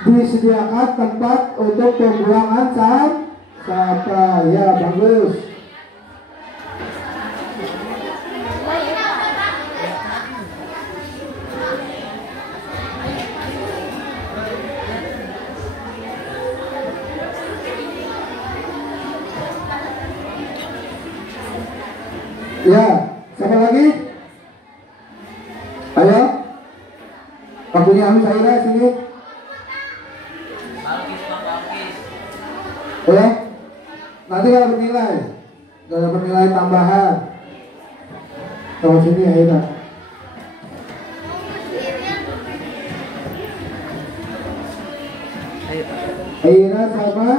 disediakan tempat untuk pembuangan sampah. Ya, bagus. Ya, siapa lagi? Ayo. Waktunya Amis Aira sini. Ya. Nanti kalau bernilai. Kalau bernilai tambahan. Tahu sini Aira. Aira sama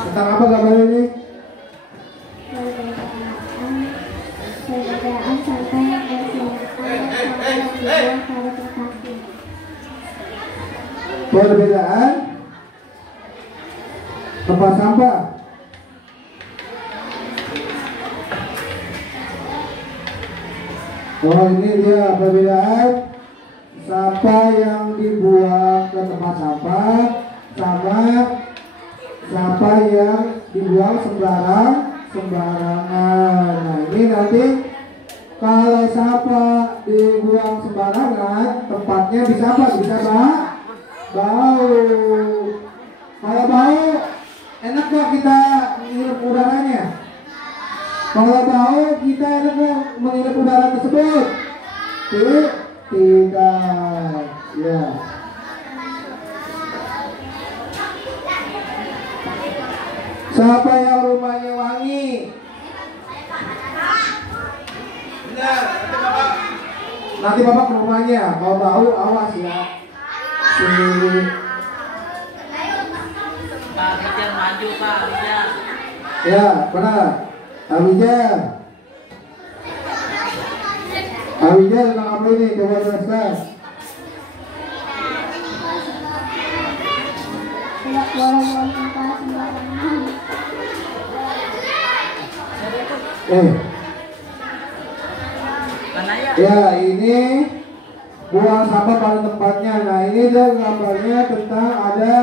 tentang apa gambar ini? Perbedaan sampah yang Perbedaan tempat sampah. Oh, ini dia perbedaan sampah yang dibuang ke tempat sampah sama sampah yang dibuang sembarangan. Nah, ini nanti kalau sampah dibuang sembarangan, tempatnya bisa apa? Bisa bau. Kalau bau, enak gak kita menghirup udaranya? Kalau bau, kita enak gak menghirup udara tersebut? Tidak. Ya. Siapa yang rumahnya wangi? Nanti bapak ke rumahnya. Kalau bau, awas ya. Pak Rijal maju, Pak Rijal. Ya, benar. Rijal. Abijah tentang apa ini? Coba jelaskan. Tidak boleh buang sampah sembarangan. Mana ya? Ya, ini buang sampah pada tempatnya. Nah, ini dia gambarnya tentang ada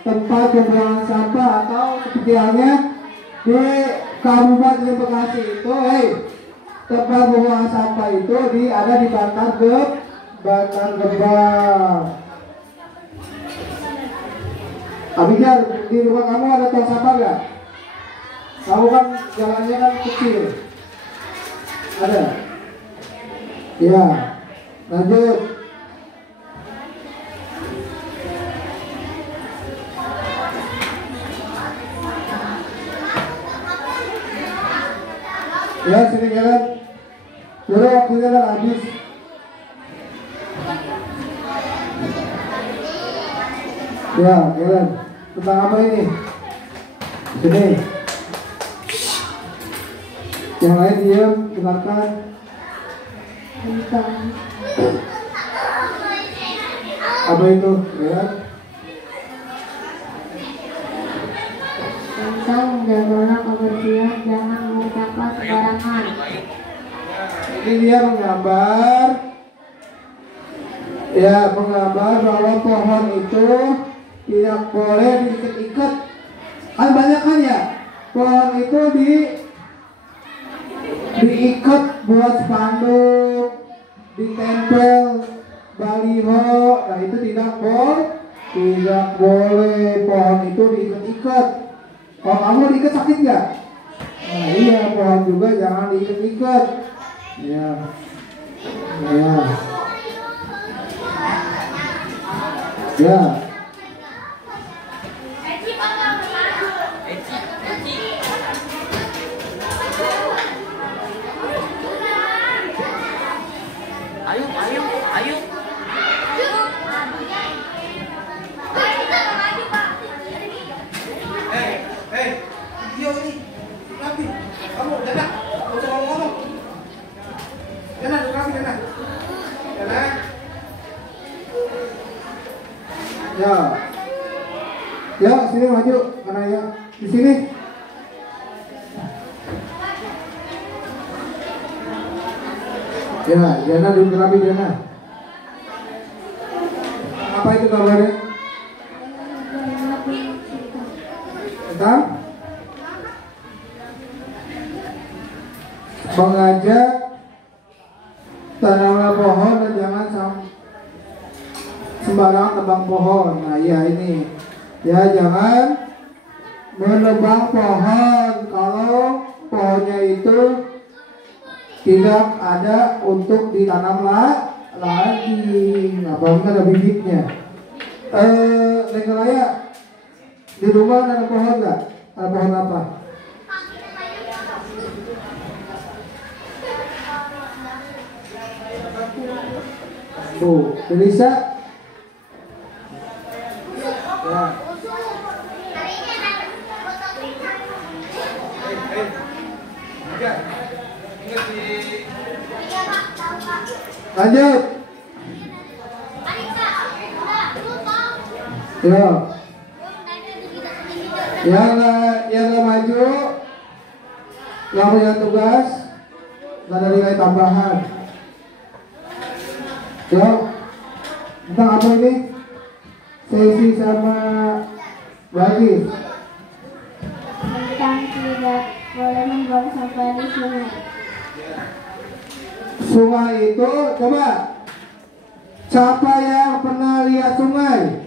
tempat pembuangan sampah atau seperti halnya di Kabupaten Bekasi itu, tempat pembuangan sampah itu ada di Bantar Gebang. Abijah, di rumah kamu ada tong sampah nggak? Kamu kan jalannya kan kecil. Ada? Ya, lanjut. Ya, sini jalan. Sudah waktunya kan habis. Ya, jalan. Tentang apa ini? Sini. Yang lain diam, dengarkan. Tentang Apa itu? Ya. menjaga kebersihan, jangan mengucapkan sembarangan. Ini dia menggambar bahwa pohon itu tidak boleh diikat-ikat. Kan banyak kan ya pohon itu diikat buat spanduk, ditempel baliho. Nah itu tidak boleh pohon itu diikat-ikat. Kalau kamu diikat sakit nggak? Nah iya, pohon juga jangan diikat-ikat. Ya. Ayo. Yo ini, Rapi, kamu Dana, nggak usah ngomong. Dana, Rapi, Dana. Ya, sini maju, mana ya? Di sini. Ya, Diana duduk rapi, Diana. Apa itu gambarnya? Tentang mengajak tanamlah pohon dan jangan sembarang tebang pohon. Nah ya ini ya, jangan menebang pohon kalau pohonnya itu tidak ada untuk ditanam lagi. Nah pohon ada bibitnya. Nekalaya, di rumah ada pohon nggak? Ada pohon apa? Tuh, Elisa. Ya. Lanjut. Ya. Yang maju, yang punya tugas, nggak ada nilai tambahan. Ya, tentang apa ini? Sesi sama lagi. Tentang tidak boleh membuang sampah di sungai. Sungai itu, coba siapa yang pernah lihat sungai?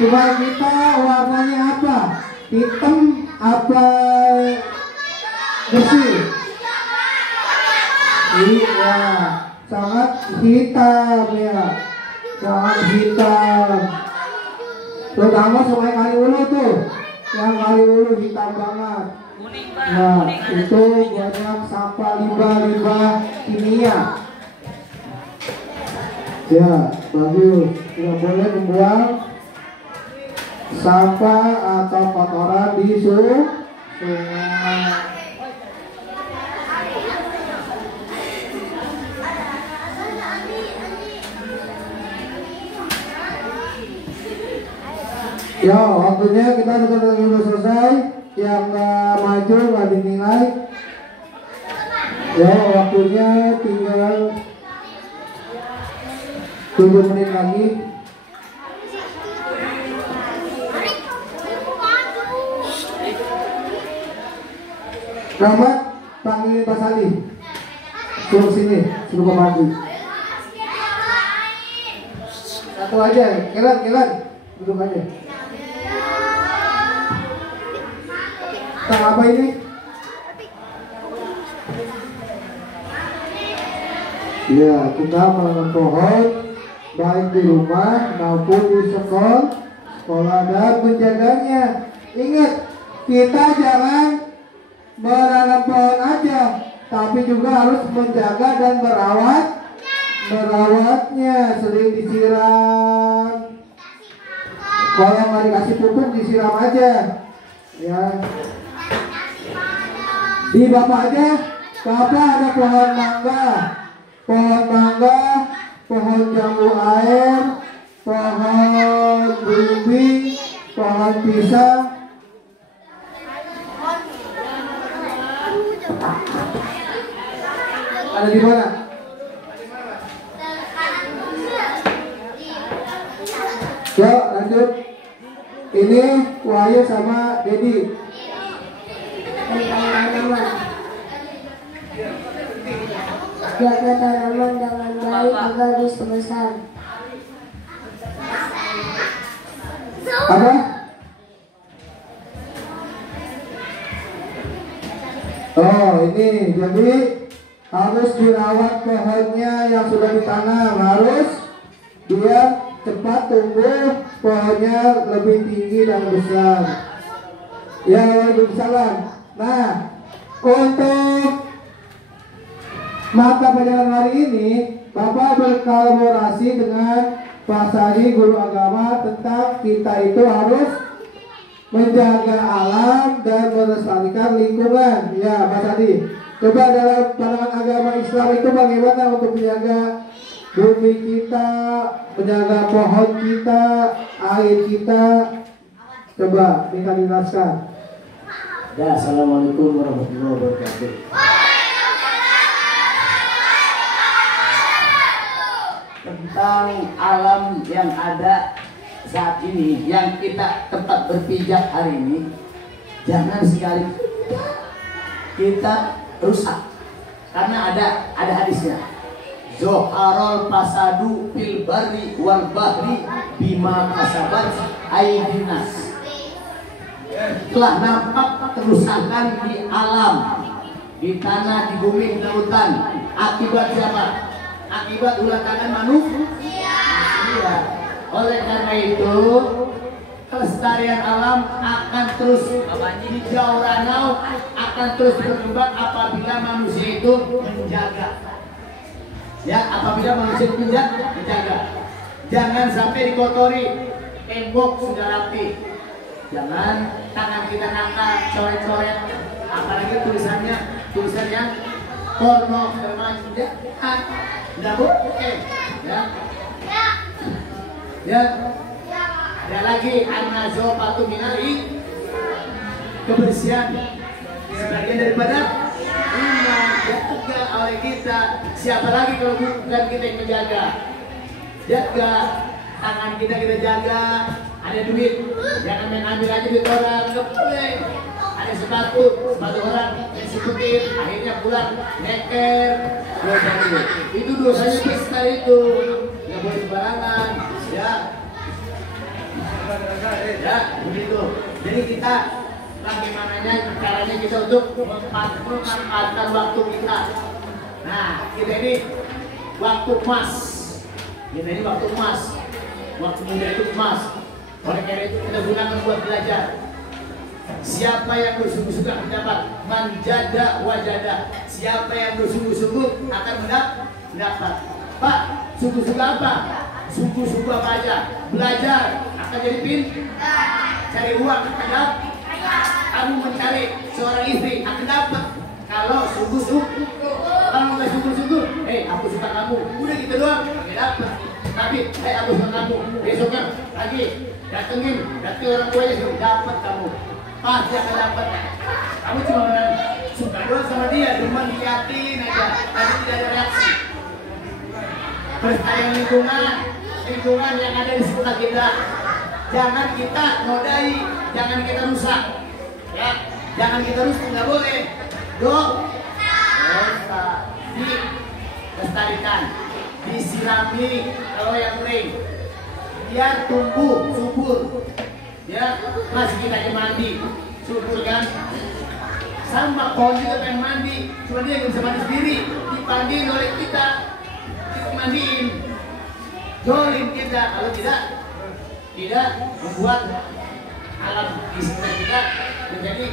Sungai kita warnanya apa? Hitam apa bersih? Iya, sangat hitam ya, sangat hitam. Terutama sungai Kaliwulu tuh, yang Kaliwulu hitam banget. Nah, itu banyak sampah limbah kimia. Ya, bagus. Tidak boleh membuang sampah atau kotoran di sungai. Ya, waktunya kita sudah selesai. Yang nggak maju nggak dinilai. Ya, waktunya tinggal 7 menit lagi. Rahmat, panggil Pak Sali. Suruh sini, suruh Pak Maju. Satu aja, Kelan, duduk aja. Tentang apa ini? Ya, kita menanam pohon baik di rumah maupun di sekolah dan menjaganya. Ingat, kita jangan menanam pohon aja, tapi juga harus menjaga dan merawatnya, sering disiram. Kalau nggak dikasih pupuk, disiram aja. Ya. Di Bapak aja, Bapak ada pohon mangga, pohon jambu air, pohon belimbing, pohon pisang. Ada di mana? Yuk lanjut. Ini Wahyu sama Dedi. Jaga tanaman dengan baik agar bisa besar. Apa? Oh ini jadi harus dirawat pohonnya yang sudah ditanam, harus dia cepat tumbuh, pohonnya lebih tinggi dan besar. Ya, waalaikumsalam. Nah, untuk mata pelajaran hari ini, Bapak berkolaborasi dengan Pak Sadi, guru agama, tentang kita itu harus menjaga alam dan melestarikan lingkungan. Ya, Pak Sadi, coba dalam pandangan agama Islam itu bagaimana untuk menjaga bumi kita, menjaga pohon kita, air kita? Coba minta dijelaskan. Ya, assalamualaikum warahmatullahi wabarakatuh. Tentang alam yang ada saat ini, yang kita tempat berpijak hari ini, jangan sekali kita rusak, karena ada hadisnya. Zoharol pasadu fil barri wal bahri bima kasabat aidinas. Telah nampak kerusakan di alam, di tanah, di bumi, di lautan. Akibat siapa? Akibat ulah tangan manusia. Oleh karena itu, kelestarian alam akan terus hijau ranau, akan terus berkembang apabila manusia itu menjaga. Ya, apabila manusia itu menjaga. Jangan sampai dikotori. Tembok sudah rapi, jangan tangan kita nakal, coret-coret, apalagi tulisan yang porno bermacam ya, tidak boleh, ya. Ada lagi an-nazo patu minari, kebersihan sebagian daripada iman, jaga oleh kita. Siapa lagi kalau bukan kita yang menjaga? Jaga tangan kita jaga. Ada duit, jangan main ambil aja duit orang, nggak boleh. Ada sepatu orang yang sikutin, akhirnya pulang neker, itu dosanya besar itu, nggak boleh sembarangan, ya begitu. Jadi kita bagaimananya caranya kita untuk memanfaatkan waktu kita. Nah, kita ini waktu emas, waktu muda itu emas. Oleh karena itu kita gunakan buat belajar. Siapa yang bersungguh-sungguh akan mendapat, manjada wajada. Siapa yang bersungguh-sungguh akan mendapat. Pak, sungguh-sungguh apa? Sungguh-sungguh apa aja? Belajar akan jadi pintar. Cari uang akan dapat. Kamu mencari seorang istri akan dapat. Kalau sungguh-sungguh, kalau nggak sungguh-sungguh, aku suka kamu, udah gitu doang, nggak dapat. Tapi aku suka kamu, besoknya lagi Datengin, nanti orang tuanya sudah dapat kamu. Pasti akan dapat. Kamu cuma suka doang sama dia, cuma diliatin aja, tapi tidak ada reaksi. Pertanyaan lingkungan yang ada di sekitar kita. Jangan kita nodai, jangan kita rusak. Ya, jangan kita rusak, nggak boleh. Dosa dilestarikan, disirami kalau yang kering, biar tumbuh subur. Ya, masih kita aja mandi, subur kan? Sama pohon juga pengen mandi, cuma dia nggak bisa mandi sendiri, dipandiin oleh kita, mandiin. Zolim kita, kalau tidak membuat alam di sekitar kita menjadi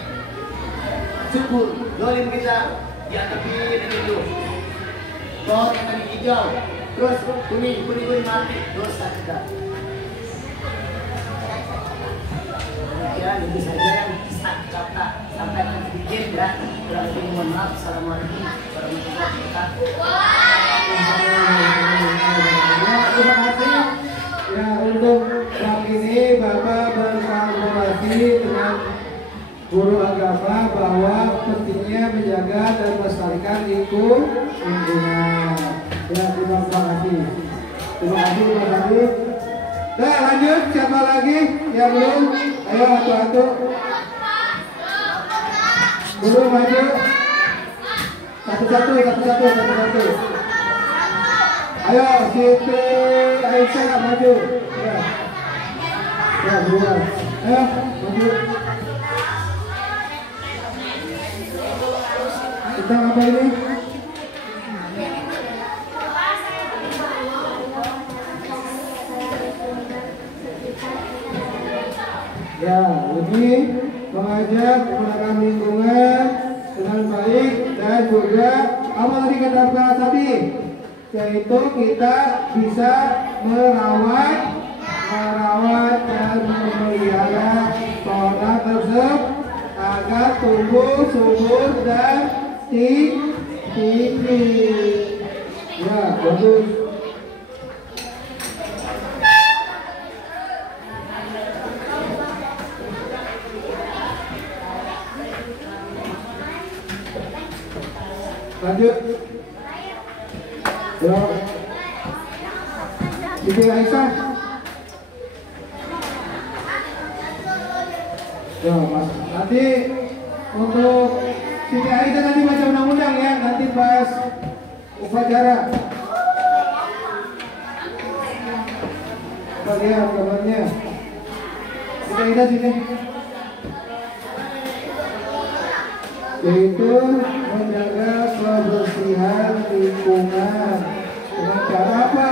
subur. Zolim kita diantepin gitu. Pohon yang tadi hijau, terus kuning mati, dosa kita. Demikian itu saja yang bisa kita sampaikan sedikit ya. Kurang lebih mohon maaf. Assalamualaikum warahmatullahi wabarakatuh. Terima kasih. Ya, untuk saat ini Bapak berkolaborasi dengan guru agama bahwa pentingnya menjaga dan melestarikan lingkungan. Ya, terima kasih. Terima kasih. Nah, lanjut, siapa lagi yang belum? Ayo atu-atu. Dulu maju. Satu-satu. Ayo, Siti Aisyah maju. Ya, dua. Ayo, maju. Tentang apa ini? Ya, ini mengajak menggunakan lingkungan dengan baik dan juga apa tadi, yaitu kita bisa merawat dan memelihara pohon tersebut agar tumbuh subur dan tinggi. Ya, bagus. Lanjut. Ya. Siti Aisyah. Ya, Mas. Nanti untuk Siti Aisyah nanti baca undang-undang ya, nanti pas upacara. Kita lihat kabarnya. Siti Aisyah sini. Yaitu menjaga kebersihan lingkungan dengan cara apa?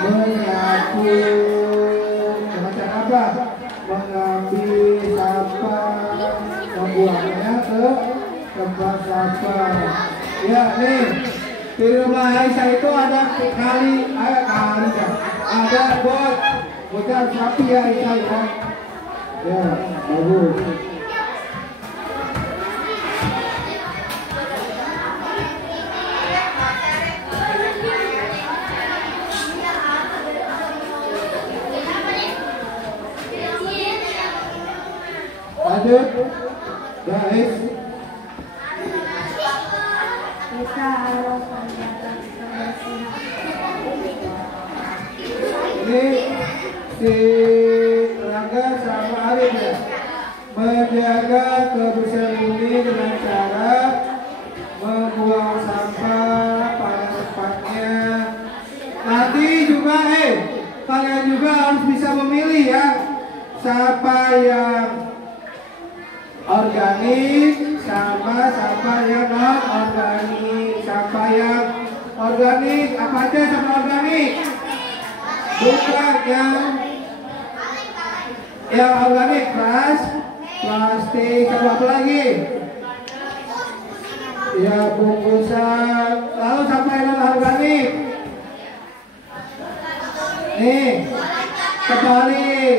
Menyapu. Dengan cara apa? Mengambil sampah, membuangnya ke tempat sampah. Ya nih, di rumah Aisyah itu ada ada bocah sapi ya Aisyah ya. Ya, bagus. Lanjut, guys. Kita harus menjaga kebersihan. Ini si Rangga sama Arif ya, menjaga kebersihan ini dengan cara membuang sampah pada tempatnya. Nanti juga kalian juga harus bisa memilih ya, sampah yang organik sama sampah yang non organik. Sampah yang organik apa aja sampah organik? Bukan yang organik, plastik sama apa lagi? Ya, bungkusan. Lalu sampah yang non organik. Nih, kebalik.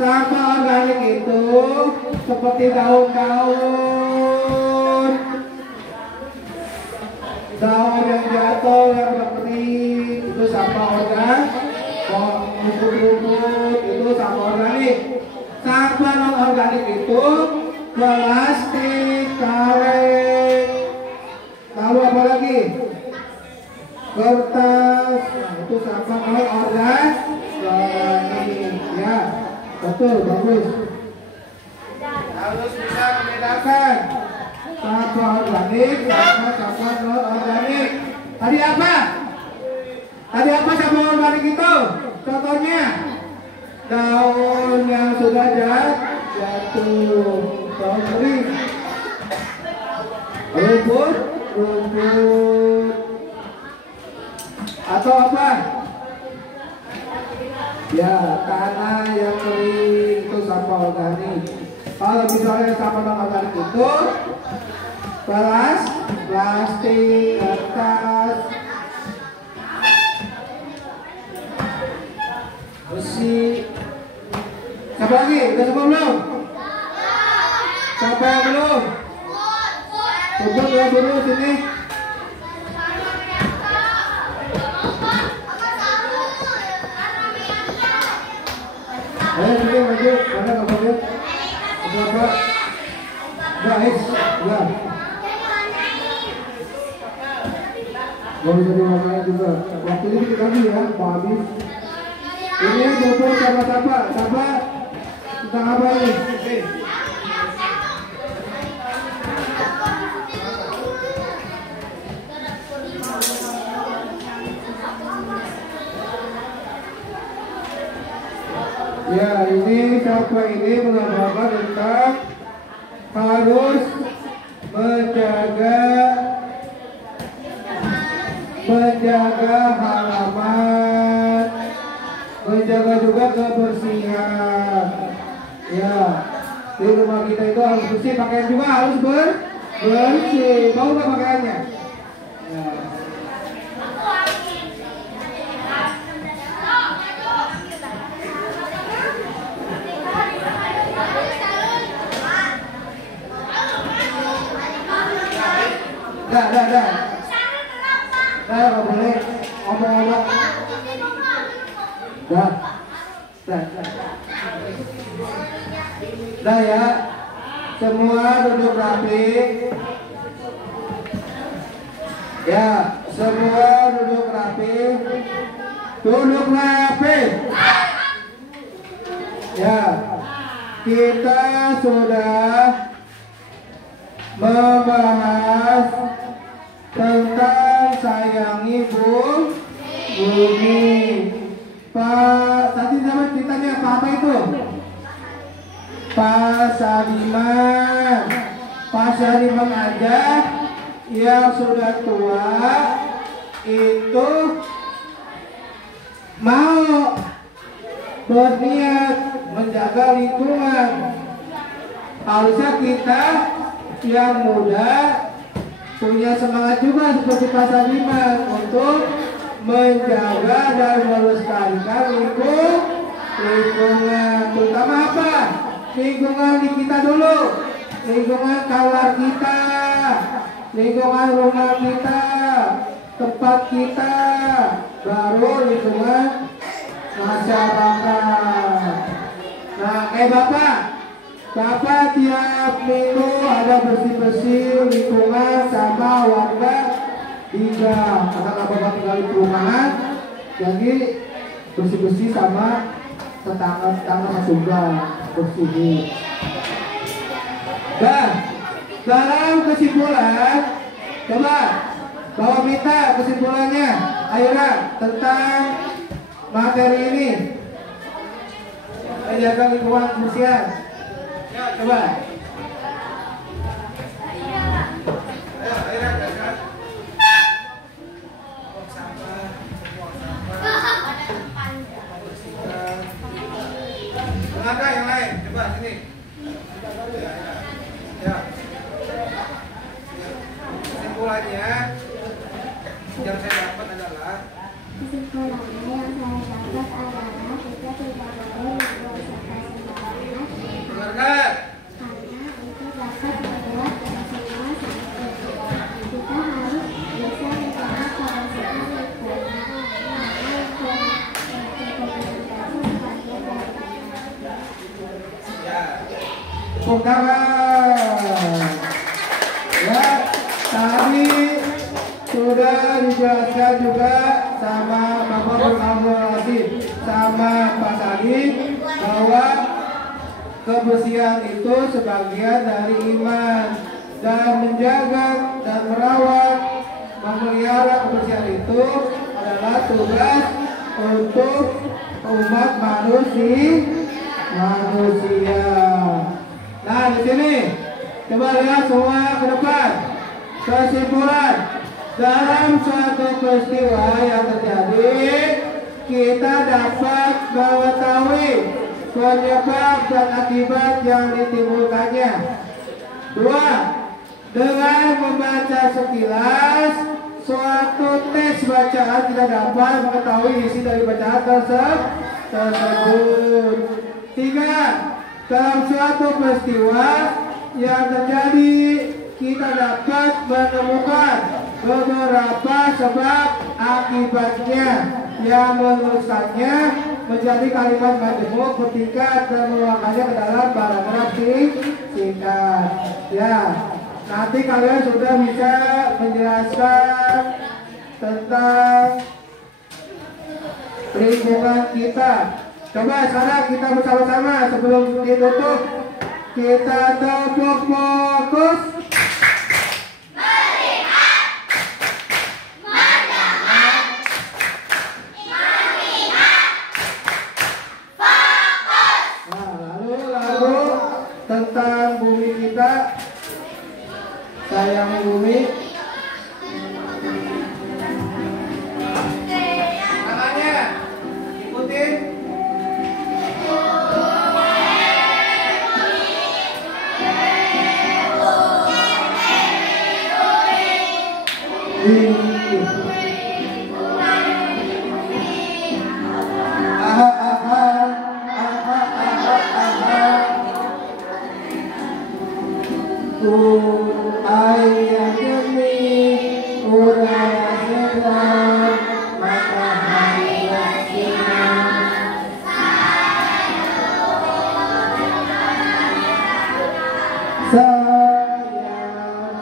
Sampah organik itu seperti daun yang jatuh, yang kering, itu sampah organik. Rumput-rumput plastik, kaleng, lalu apa lagi? Kertas, nah, itu sampah non-organik, ya, betul, bagus. Harus bisa membedakan sampah organik sama sampah non-organik. Tadi apa? Tadi apa sampah organik itu? Contohnya daun yang sudah jatuh, kering, rumput, atau apa? Ya, tanah yang kering itu sampah organik. Kalau misalnya sampah non-organik itu plastik, kertas, besi. Siapa lagi? Udah semua belum? Siapa yang belum? Tunggu dulu sini. Ayo sini maju, mana kabarnya? Apa? Guys, ya. Gak bisa dimakanya juga. Waktu ini kita lagi ya, Pak Habib. Ini bobot sama siapa? Siapa? Tentang apa ini? Ya, ini siapa ini menggambarkan tentang harus menjaga halaman, menjaga juga kebersihan. Ya, di rumah kita itu harus bersih, pakaian juga harus bersih. Mau nggak pakaiannya? Ya. Dah, nggak boleh ngomong-ngomong. Dah ya, semua duduk rapi. Ya, semua duduk rapi. Duduk rapi. Ya, kita sudah membahas tentang sayangi bumi. Pak, tadi sama ceritanya apa itu? Pak Sadiman aja yang sudah tua itu mau berniat menjaga lingkungan. Harusnya kita yang muda punya semangat juga seperti Pak Sadiman untuk menjaga dan melestarikan lingkungan, terutama apa? Lingkungan di kita dulu, lingkungan kamar kita, lingkungan rumah kita, tempat kita, baru lingkungan masyarakat. Nah, kayak Bapak tiap minggu ada bersih-bersih lingkungan sama warga Tiga. Karena Bapak tinggal di perumahan, jadi bersih-bersih sama tetangga juga bersih. Dan dalam kesimpulan, coba Bapak minta kesimpulannya, Aira, tentang materi ini. Menjaga lingkungan kebersihan. Ya, coba. Ada yang lain, coba sini. Ya. Kesimpulannya yang saya dapat adalah kita tidak boleh membuang sampah sembarangan. dengarkan. Karena itu dapat membuat semua sakit. Kita harus bisa menjaga kebersihan lingkungan. Ya. Tepuk tangan. jelaskan juga sama Bapak Abdul sama Pak Sadi bahwa kebersihan itu sebagian dari iman dan menjaga dan merawat memelihara kebersihan itu adalah tugas untuk umat manusia. Nah di sini coba lihat semua ke depan. Kesimpulan, dalam suatu peristiwa yang terjadi kita dapat mengetahui penyebab dan akibat yang ditimbulkannya. 2. Dengan membaca sekilas suatu teks bacaan kita dapat mengetahui isi dari bacaan tersebut. 3. Dalam suatu peristiwa yang terjadi kita dapat menemukan beberapa sebab akibatnya yang menuliskannya menjadi kalimat majemuk ketika dan menuangkannya ke dalam paragraf singkat. Ya, nanti kalian sudah bisa menjelaskan tentang lingkungan kita. Coba sekarang kita bersama-sama sebelum ditutup kita tepuk fokus. Tentang bumi kita, sayang bumi. Tangannya ikutin. Ayah demi udara segar, matahari bersinar. Saya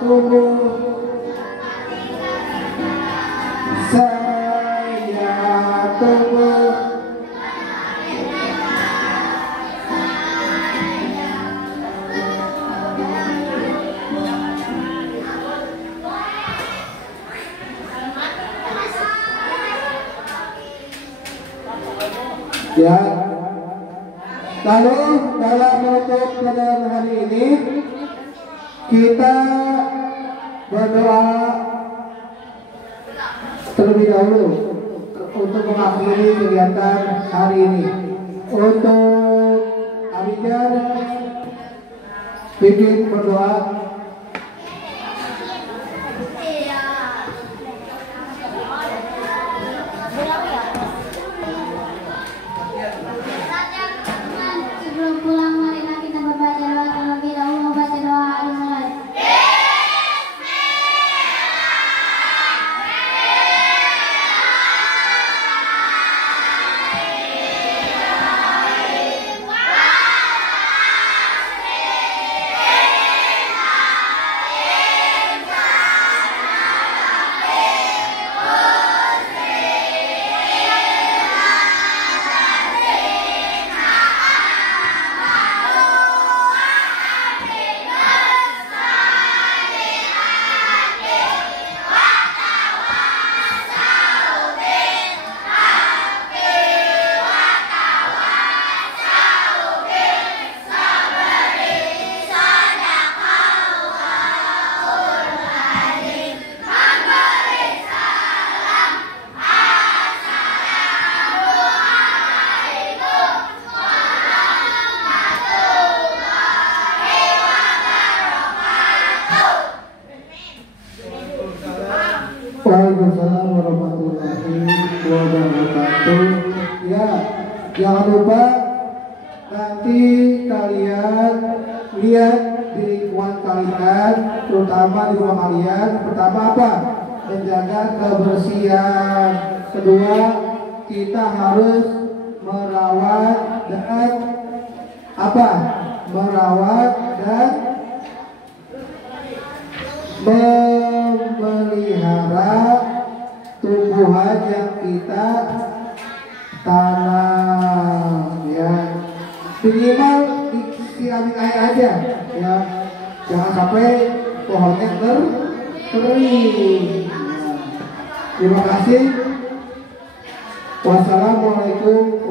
tunggu. Ya, lalu dalam menutup pelajaran hari ini kita berdoa terlebih dahulu untuk mengakhiri kegiatan hari ini. Untuk Abijar, pimpin berdoa. Sebelum pulang, marilah kita membaca doa terlebih dahulu. Membaca doa dimulai. Waalaikumsalam warahmatullahi wabarakatuh. Ya, jangan lupa nanti kalian lihat di lingkungan kalian, terutama di rumah kalian. Pertama apa? Menjaga kebersihan. Kedua, kita harus merawat dan apa? Merawat dan memelihara tumbuhan yang kita tanam ya. Minimal disiamin air aja ya. Jangan sampai pohonnya kering. Terima kasih. Wassalamualaikum